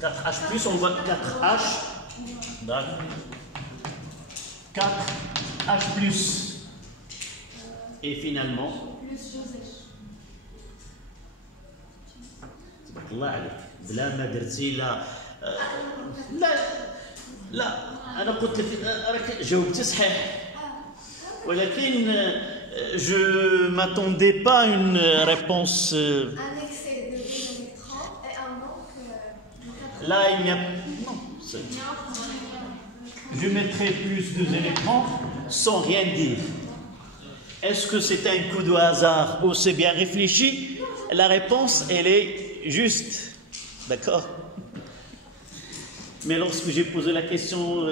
4H+. 4H+, on voit 4H. D'accord. 4H+. Et finalement... Plus Joseph. الله عليك بلا ما درتي لا لا انا قلت لك راك جاوبتي صحيح ولكن je m'attendais pas à une réponse Un excès de 2 électrons et un manque de 4. là il n'y a non je mettrai plus 2 électrons sans rien dire. Est-ce que c'est un coup de hasard ou c'est bien réfléchi? La réponse elle est juste, d'accord? Mais lorsque j'ai posé la question,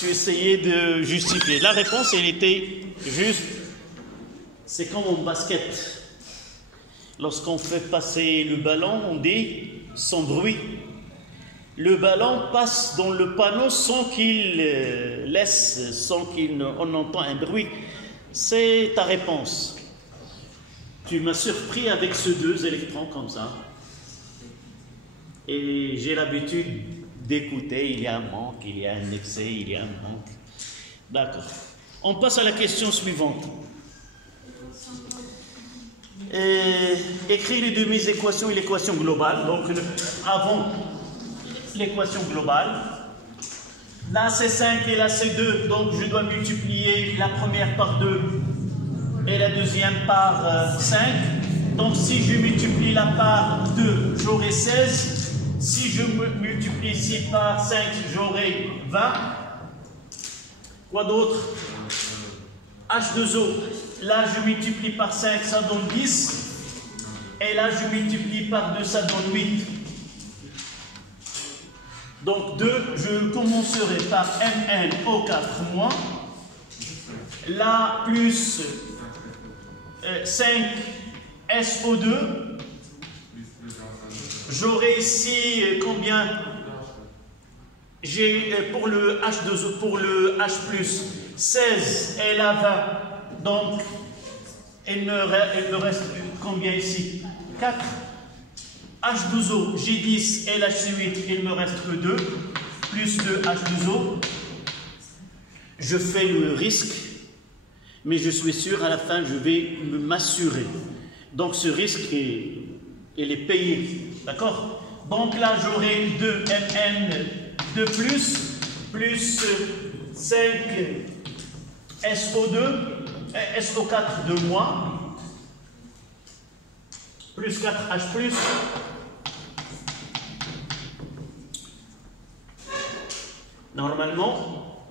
tu essayais de justifier. La réponse, elle était juste. C'est comme en basket. Lorsqu'on fait passer le ballon, on dit sans bruit. le ballon passe dans le panneau sans qu'il sans qu'on entend un bruit. C'est ta réponse. Tu m'as surpris avec ces 2 électrons comme ça. Et j'ai l'habitude d'écouter, il y a un manque, il y a un excès, il y a un manque. D'accord. On passe à la question suivante. Écris les demi-équations et l'équation globale. Donc, avant l'équation globale, là c'est 5 et là c'est 2. Donc, je dois multiplier la première par 2 et la deuxième par 5. Donc, si je multiplie la part 2, j'aurai 16. Si je multiplie ici par 5, j'aurai 20. Quoi d'autre? H2O. Là, je multiplie par 5, ça donne 10. Et là, je multiplie par 2, ça donne 8. Donc, 2, je commencerai par MnO4-. Là, plus 5 SO2. J'aurai ici combien? J'ai pour le H2O, pour le H+, 16 et là 20. Donc, il me reste combien ici? 4. H2O, j'ai 10 et l'HC8, il me reste que 2. Plus le H2O. Je fais le risque, mais je suis sûr, à la fin, je vais m'assurer. Donc, ce risque, il est payé. D'accord? Donc là, j'aurai 2 Mn2 plus 5 SO4 de moins, plus 4H+. Normalement,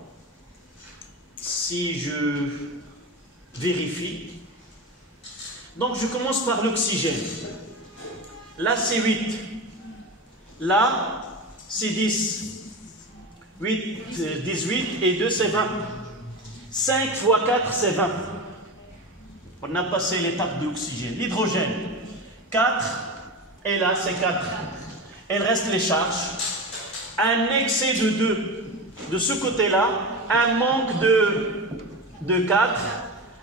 si je vérifie, donc je commence par l'oxygène. Là, c'est 8. Là, c'est 10. 8, 18 et 2, c'est 20. 5 fois 4, c'est 20. On a passé l'étape de l'oxygène. L'hydrogène, 4. Et là, c'est 4. Il reste les charges. Un excès de 2 de ce côté-là. Un manque de 4.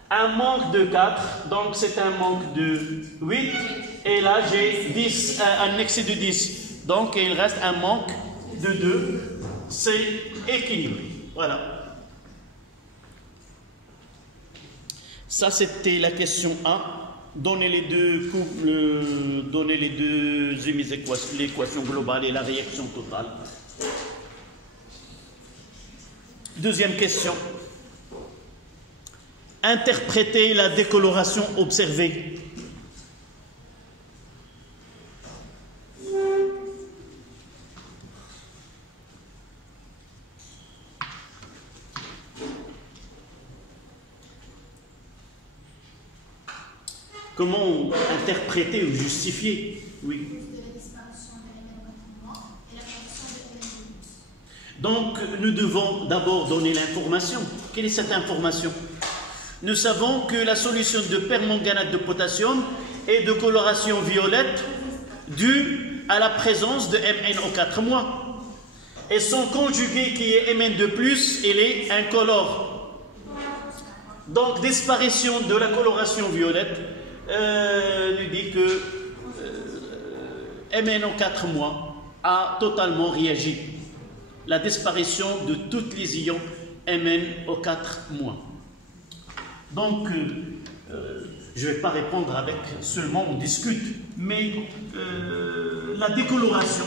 Un manque de 4. Donc, c'est un manque de 8. Et là, j'ai 10, un excès de 10. Donc, il reste un manque de 2. C'est équilibré. Voilà. Ça, c'était la question 1. Donnez les deux couples, donnez les deux équations, l'équation globale et la réaction totale. Deuxième question. Interprétez la décoloration observée. Comment interpréter ou justifier? Oui. Donc, nous devons d'abord donner l'information. Quelle est cette information? Nous savons que la solution de permanganate de potassium est de coloration violette due à la présence de MnO4-. Et son conjugué qui est Mn2+, il est incolore. Donc, disparition de la coloration violette nous dit que MnO4- a totalement réagi. La disparition de toutes les ions MnO4-. Donc, je ne vais pas répondre avec seulement on discute, mais la décoloration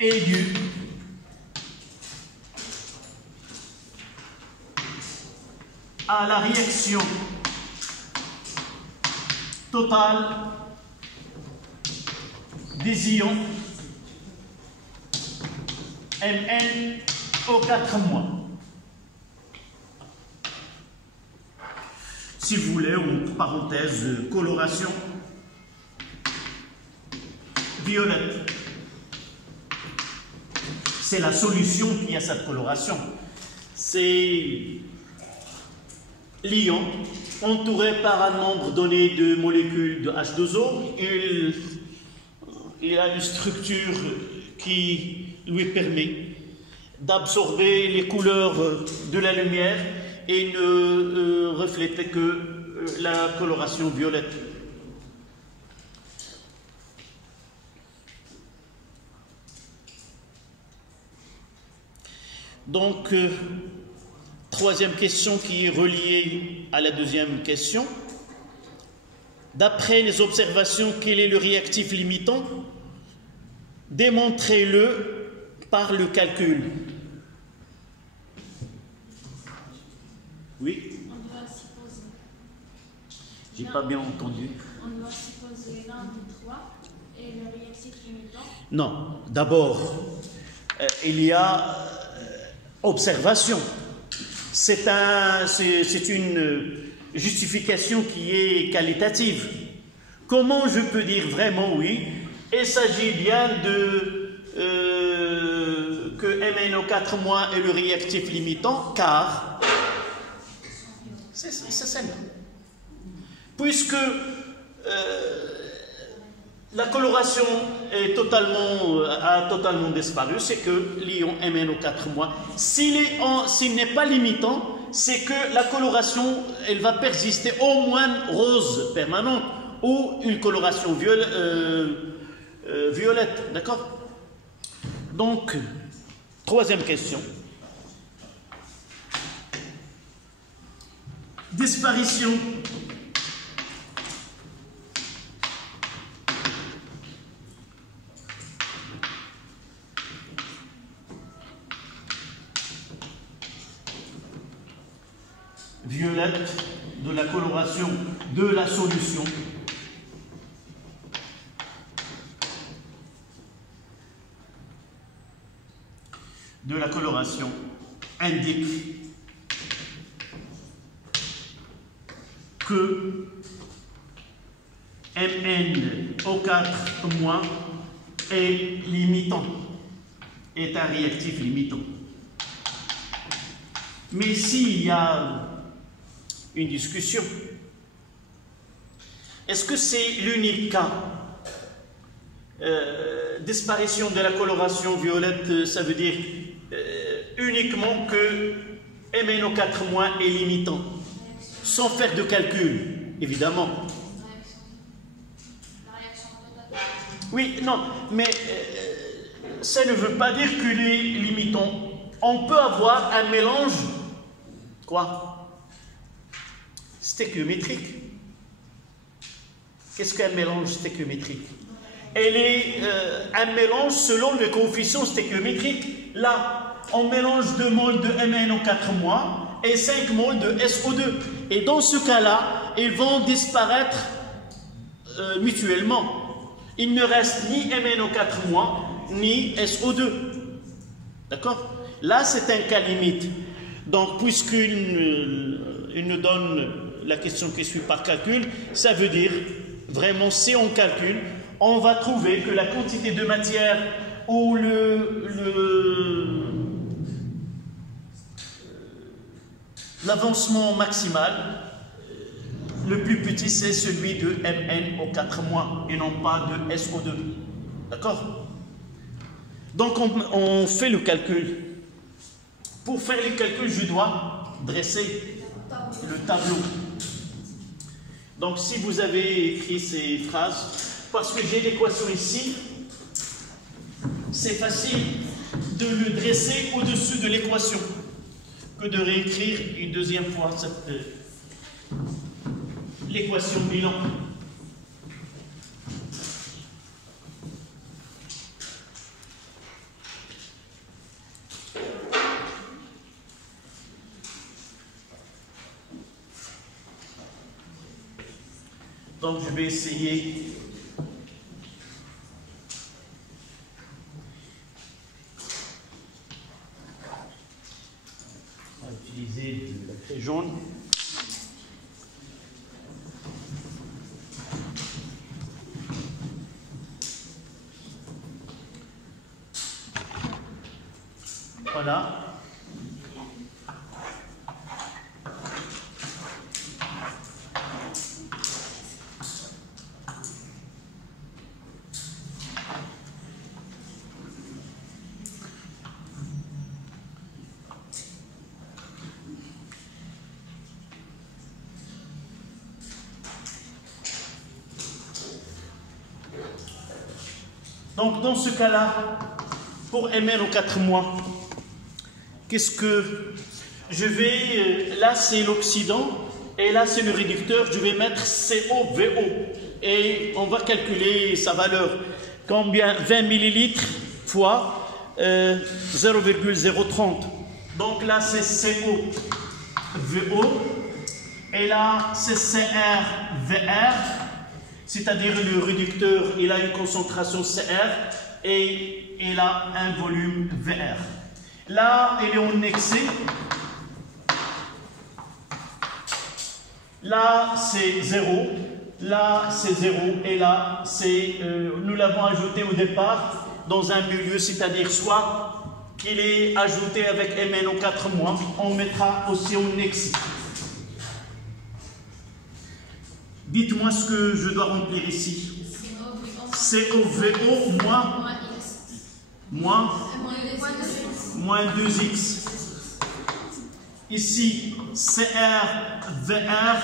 est due à la réaction totale des ions MnO4-. Si vous voulez, entre parenthèses, coloration violette. C'est la solution qui a cette coloration. C'est l'ion entouré par un nombre donné de molécules de H2O. Il a une structure qui lui permet d'absorber les couleurs de la lumière et ne refléter que la coloration violette. Donc, troisième question qui est reliée à la deuxième question. D'après les observations, quel est le réactif limitant? Démontrez-le par le calcul. Oui? On doit supposer. J'ai pas bien entendu. On doit supposer l'un des trois et le réactif limitant. Non, d'abord, il y a observation. C'est une justification qui est qualitative. Comment je peux dire vraiment oui? Il s'agit bien que MnO4- est le réactif limitant, car c'est simple. Puisque la coloration a totalement disparu, c'est que l'ion MnO4- s'il n'est pas limitant, c'est que la coloration, elle va persister au moins rose permanente ou une coloration violette, d'accord? Donc, troisième question. Disparition violette de la coloration de la solution indique que MnO4- est limitant, est un réactif limitant. Mais s'il y a une discussion, est-ce que c'est l'unique cas? Disparition de la coloration violette, ça veut dire uniquement que MnO4- est limitant, sans faire de calcul, évidemment. Oui, non, mais ça ne veut pas dire qu'il est limitant. On peut avoir un mélange, quoi? Stéchiométrique. Qu'est-ce qu'un mélange stéchiométrique? Elle est un mélange selon le coefficient stéchiométrique. Là, on mélange 2 moles de MnO4- et 5 moles de SO2. Et dans ce cas-là, ils vont disparaître mutuellement. Il ne reste ni MnO4- ni SO2. D'accord? Là, c'est un cas limite. Donc, puisqu'il nous donne la question qui suit par calcul, ça veut dire, vraiment, si on calcule, on va trouver que la quantité de matière ou l'avancement maximal, le plus petit, c'est celui de MnO4- et non pas de SO2. D'accord? Donc, on fait le calcul. Pour faire les calculs, je dois dresser le tableau. Donc, si vous avez écrit ces phrases, parce que j'ai l'équation ici, c'est facile de le dresser au-dessus de l'équation que de réécrire une deuxième fois l'équation bilan. Donc, je vais essayer d'utiliser la craie jaune. Voilà. Donc dans ce cas-là, pour MN aux 4 mois, qu'est-ce que je vais... là c'est l'oxydant et là c'est le réducteur. Je vais mettre COVO et on va calculer sa valeur. Combien? 20 millilitres fois 0,030. Donc là c'est COVO et là c'est CRVR, c'est-à-dire le réducteur il a une concentration CR et il a un volume VR. Là il est en excès, là c'est 0, là c'est 0 et là c'est nous l'avons ajouté au départ dans un milieu, c'est-à-dire soit qu'il est ajouté avec MN aux 4 mois, on mettra aussi en excès. Dites-moi ce que je dois remplir ici. COVO moins 2x. Ici, CRVR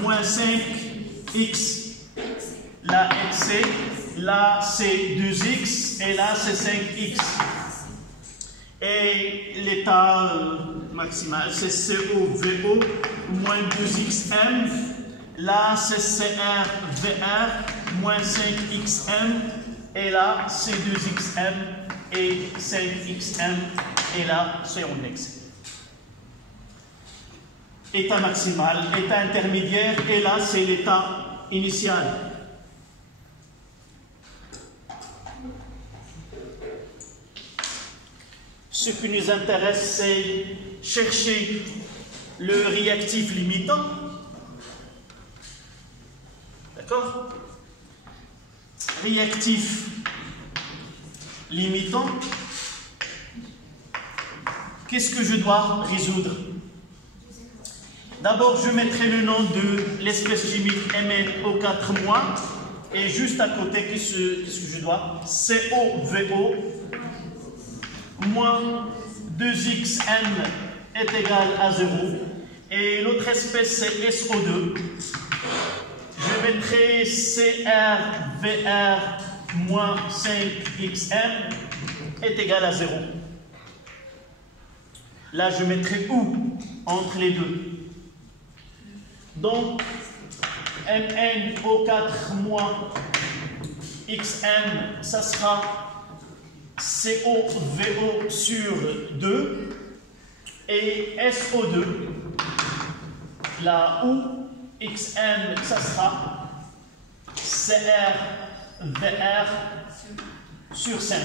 moins 5x. Là, excès. Là, c'est 2x. Et là, c'est 5x. Et l'état maximal, c'est COVO moins 2xm. Là, c'est CRVR moins 5xm. Et là, c'est 2xm et 5xm. Et là, c'est en excès. État maximal, état intermédiaire. Et là, c'est l'état initial. Ce qui nous intéresse, c'est chercher le réactif limitant. D'accord? Réactif limitant. Qu'est-ce que je dois résoudre? D'abord, je mettrai le nom de l'espèce chimique MN aux 4 mois. Et juste à côté, qu'est-ce que je dois? COVO moins 2xm est égal à 0. Et l'autre espèce, c'est SO2. Je mettrai CRVR moins 5xm est égal à 0. Là, je mettrai où entre les deux? Donc, MN aux 4 mois XM, ça sera COVO sur 2 et SO2. Là où XM, ça sera CRVR sur 5.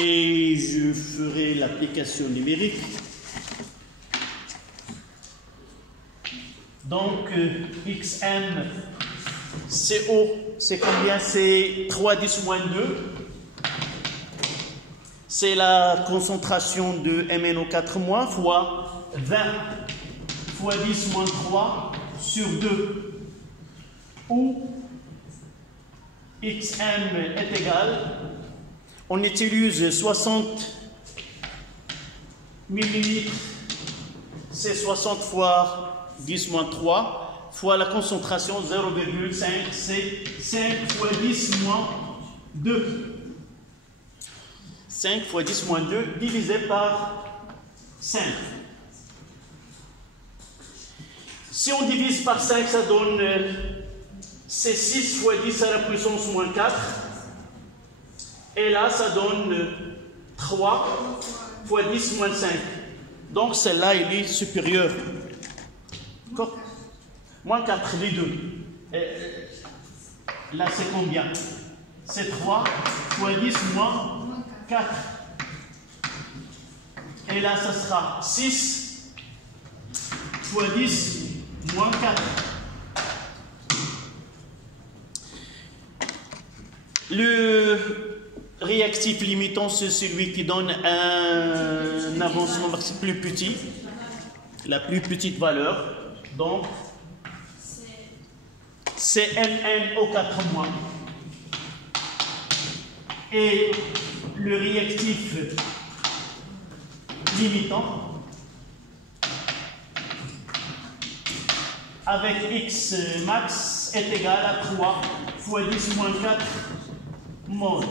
Et je ferai l'application numérique. Donc, XM, CO, c'est combien? C'est 3,10 moins 2. C'est la concentration de MnO 4 mois fois 20 fois 10 moins 3 sur 2. Où XM est égal, on utilise 60 millilitres, c'est 60 fois 10 moins 3, fois la concentration 0,5, c'est 5 fois 10 moins 2. 5 fois 10 moins 2 divisé par 5. Si on divise par 5, ça donne, c'est 6 fois 10 à la puissance moins 4. Et là, ça donne 3 fois 10 moins 5. Donc, celle-là, il est supérieur. Moins 4, les deux. Là, c'est combien? C'est 3 fois 10 moins 4. Et là, ça sera 6 fois 10 moins 4. Le réactif limitant, c'est celui qui donne un avancement plus petit, la plus petite valeur. Donc, c'est Mn au 4 mois. Et le réactif limitant, avec X max, est égal à 3 fois 10 moins 4 mol.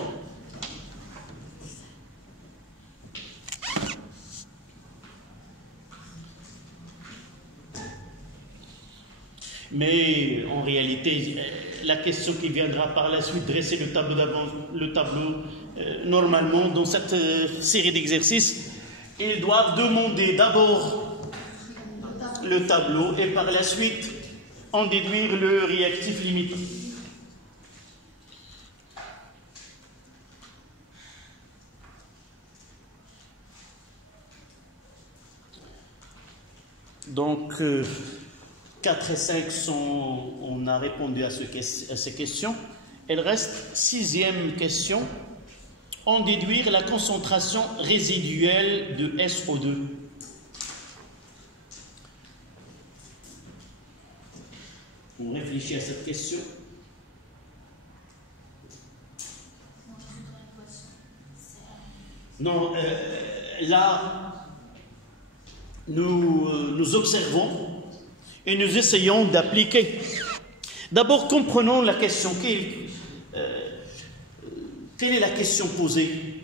Mais en réalité, la question qui viendra par la suite, dresser le tableau normalement dans cette série d'exercices, ils doivent demander d'abord le tableau et par la suite en déduire le réactif limitant. Donc, 4 et 5 on a répondu à ces questions. Il reste 6e question. En déduire la concentration résiduelle de SO2. On réfléchit à cette question. Non, là, nous observons et nous essayons d'appliquer. D'abord, comprenons la question. Quelle est la question posée?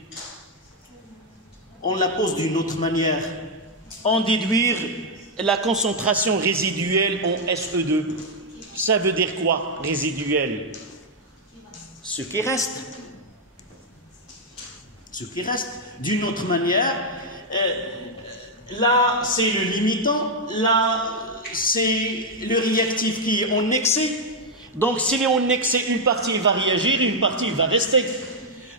On la pose d'une autre manière. En déduire la concentration résiduelle en SE2. Ça veut dire quoi, résiduel? Ce qui reste. Ce qui reste. D'une autre manière, là, c'est le limitant. Là, c'est le réactif qui est en excès. Donc, s'il est en excès, une partie va réagir, une partie va rester.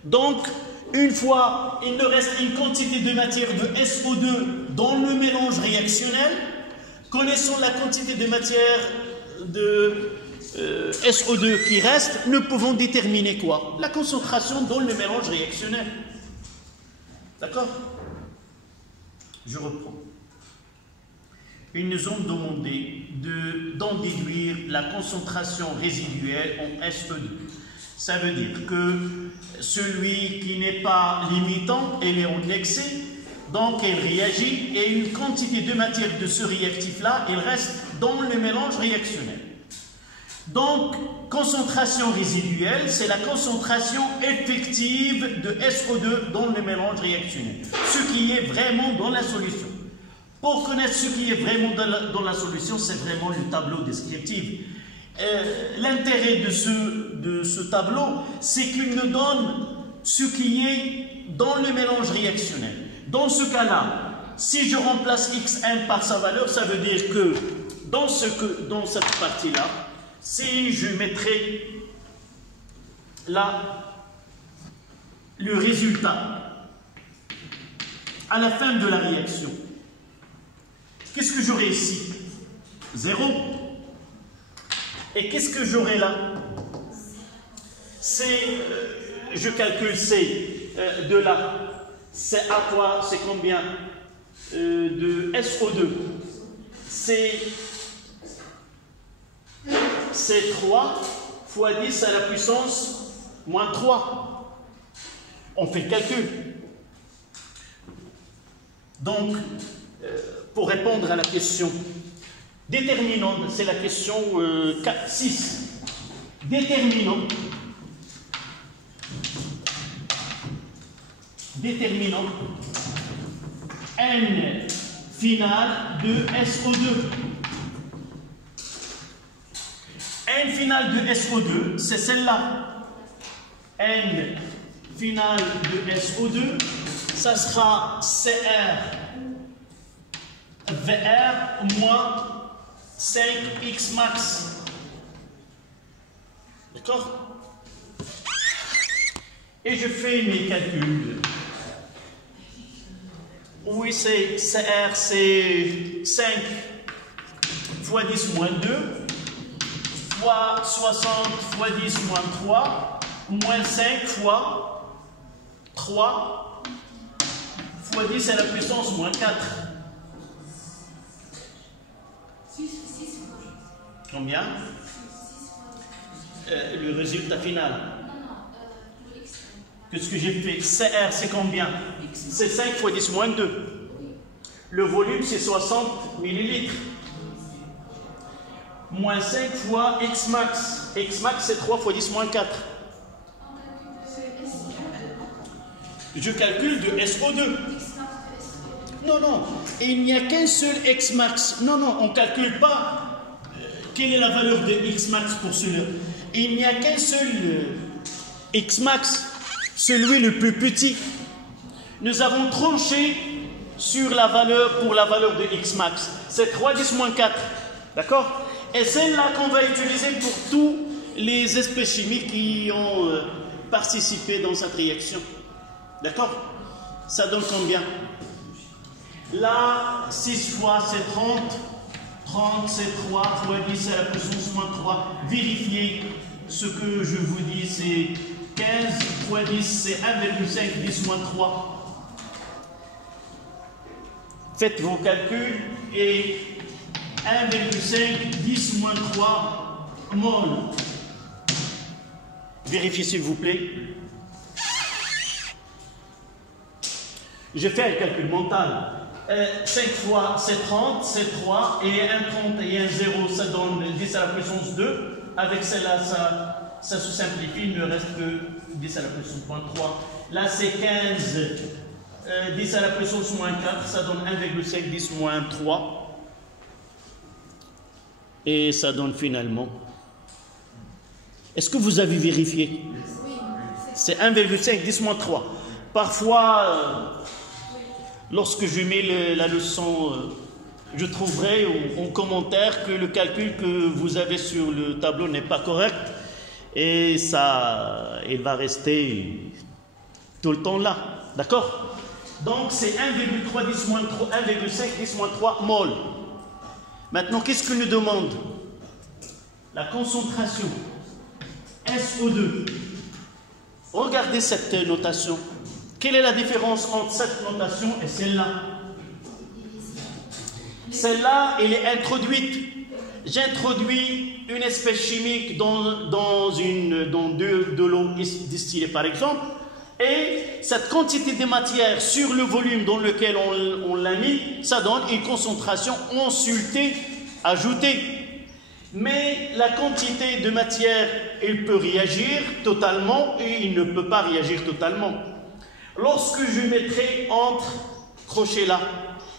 Donc, une fois, il ne reste une quantité de matière de SO2 dans le mélange réactionnel. Connaissant la quantité de matière de SO2 qui reste, nous pouvons déterminer quoi? La concentration dans le mélange réactionnel. D'accord? Je reprends. Ils nous ont demandé d'en déduire la concentration résiduelle en SE2. Ça veut dire que celui qui n'est pas limitant, il est en excès, donc il réagit, et une quantité de matière de ce réactif-là, il reste dans le mélange réactionnel. Donc, concentration résiduelle, c'est la concentration effective de SO2 dans le mélange réactionnel, ce qui est vraiment dans la solution. Pour connaître ce qui est vraiment dans la solution, c'est vraiment le tableau descriptif. L'intérêt de ce tableau, c'est qu'il nous donne ce qui est dans le mélange réactionnel. Dans ce cas-là, si je remplace X1 par sa valeur, ça veut dire que dans cette partie-là, si je mettrais là le résultat à la fin de la réaction, qu'est-ce que j'aurai ici? 0. Et qu'est-ce que j'aurai là? Je calcule C de là. C'est à quoi? C'est combien de SO2? C'est 3 fois 10 à la puissance moins 3. On fait le calcul. Donc, pour répondre à la question, déterminant, c'est la question 6. Déterminant N final de SO2. N final de SO2, c'est celle-là. N final de SO2, ça sera CR VR moins 5X max. D'accord? Et je fais mes calculs. Oui, c'est CR, c'est 5 fois 10 moins 2 fois 60 fois 10 moins 3 moins 5 fois 3 fois 10 à la puissance moins 4. Combien? Le résultat final. Qu'est-ce que j'ai fait? CR, c'est combien? C'est 5 fois 10 moins 2. Le volume, c'est 60 millilitres. moins 5 fois x max. X max, c'est 3 fois 10 moins 4. Je calcule de SO2. Non, non, il n'y a qu'un seul x max. Non, non, on ne calcule pas quelle est la valeur de x max pour celui-là. Il n'y a qu'un seul x max, celui le plus petit. Nous avons tranché sur la valeur pour la valeur de x max. C'est 3 10 moins 4. D'accord? Et celle-là qu'on va utiliser pour tous les espèces chimiques qui ont participé dans cette réaction. D'accord? Ça donne combien? Là, 6 fois c'est 30. 30 c'est 3 fois 10 à la puissance moins 3. Vérifiez ce que je vous dis, c'est 15 fois 10, c'est 1,5, 10 moins 3. Faites vos calculs et 1,5, 10 moins 3 mol. Vérifiez s'il vous plaît. Je fais un calcul mental. 5 fois c'est 30, c'est 3, et un 30 et un 0, ça donne 10 à la puissance 2. Avec celle-là, ça se simplifie, il ne reste que 10 à la puissance moins 3. Là, c'est 15, 10 à la puissance moins 4, ça donne 1,5, 10 moins 3. Et ça donne finalement. Est-ce que vous avez vérifié? C'est 1,5, 10 moins 3. Parfois, lorsque je mets la leçon, je trouverai en commentaire que le calcul que vous avez sur le tableau n'est pas correct. Et ça, il va rester tout le temps là. D'accord? Donc, c'est 1,3, 10 moins 3, 1,5, 10 moins 3 mol. Maintenant, qu'est-ce que nous demande? La concentration SO2. Regardez cette notation. Quelle est la différence entre cette notation et celle-là? Celle-là, elle est introduite. J'introduis une espèce chimique dans de l'eau distillée, par exemple, et cette quantité de matière sur le volume dans lequel on l'a mis, ça donne une concentration consultée, ajoutée. Mais la quantité de matière, elle peut réagir totalement et il ne peut pas réagir totalement. Lorsque je mettrai entre crochets là,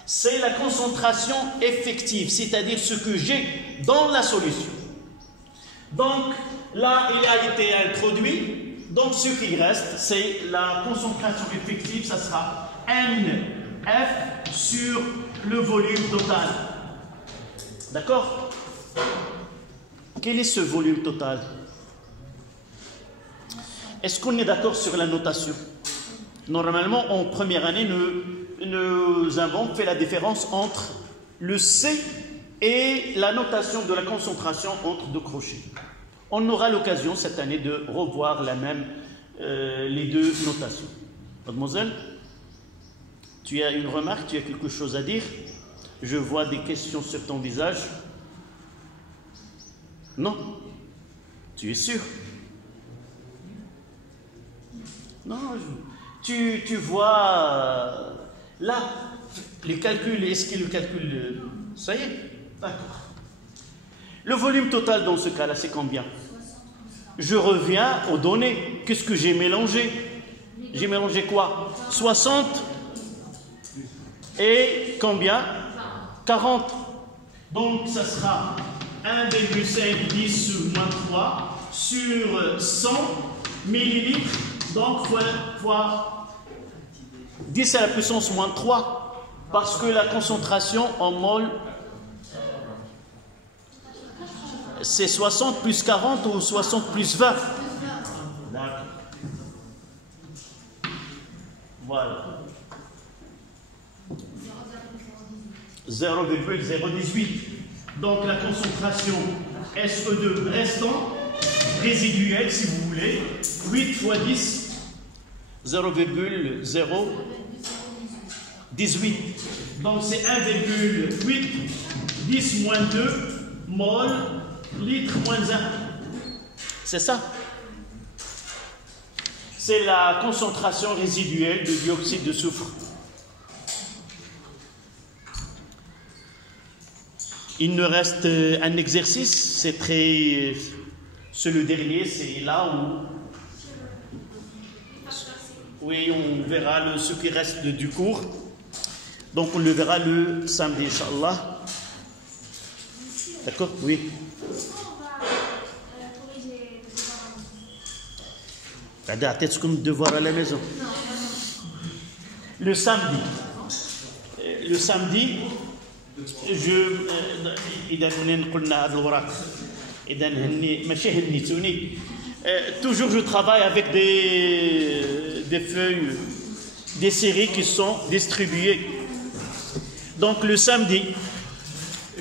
c'est la concentration effective, c'est-à-dire ce que j'ai dans la solution. Donc là, il a été introduit, donc ce qui reste, c'est la concentration effective, ça sera NF sur le volume total. D'accord? Quel est ce volume total? Est-ce qu'on est d'accord sur la notation? Normalement, en première année, nous avons fait la différence entre le C et la notation de la concentration entre deux crochets. On aura l'occasion cette année de revoir les deux notations. Mademoiselle, tu as une remarque, tu as quelque chose à dire? Je vois des questions sur ton visage. Non? Tu es sûr? Non, tu vois là, les calculs, est-ce qu'il le calcule? Ça y est? D'accord. Le volume total dans ce cas-là, c'est combien? Je reviens aux données. Qu'est-ce que j'ai mélangé? J'ai mélangé quoi? 60 et combien? 40. Donc, ça sera 1,5 10 moins 3 sur 100 millilitres. Donc, fois 10 à la puissance moins 3, parce que la concentration en mol, c'est 60 plus 40 ou 60 plus 20. D'accord. Voilà. 0,018. Donc, la concentration SE2 restant, résiduelle si vous voulez, 8 fois 10, 0,018. Donc c'est 1,8, 10 moins 2, mol, litre moins 1. C'est ça. C'est la concentration résiduelle de dioxyde de soufre. Il nous reste un exercice, c'est le dernier, c'est là où... Oui, on verra ce qui reste du cours. Donc on le verra le samedi, Inch'Allah. D'accord? Oui. Peut-être comme devoir à la maison. Le samedi. Toujours je travaille avec des feuilles, des séries qui sont distribuées. Donc le samedi,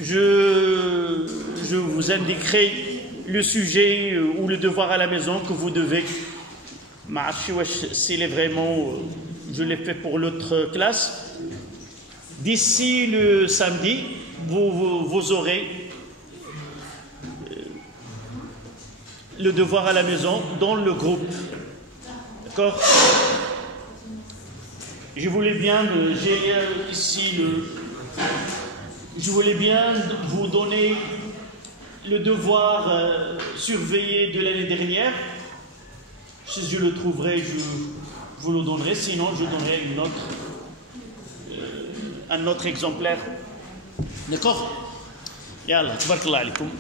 je vous indiquerai le sujet ou le devoir à la maison que vous devez. S'il est vraiment, je l'ai fait pour l'autre classe. D'ici le samedi, vous aurez le devoir à la maison dans le groupe. D'accord? Je voulais bien vous donner le devoir surveillé de l'année dernière. Si je le trouverai, je vous le donnerai. Sinon, je donnerai un autre exemplaire. D'accord? Yallah, tabarakallah alaikum.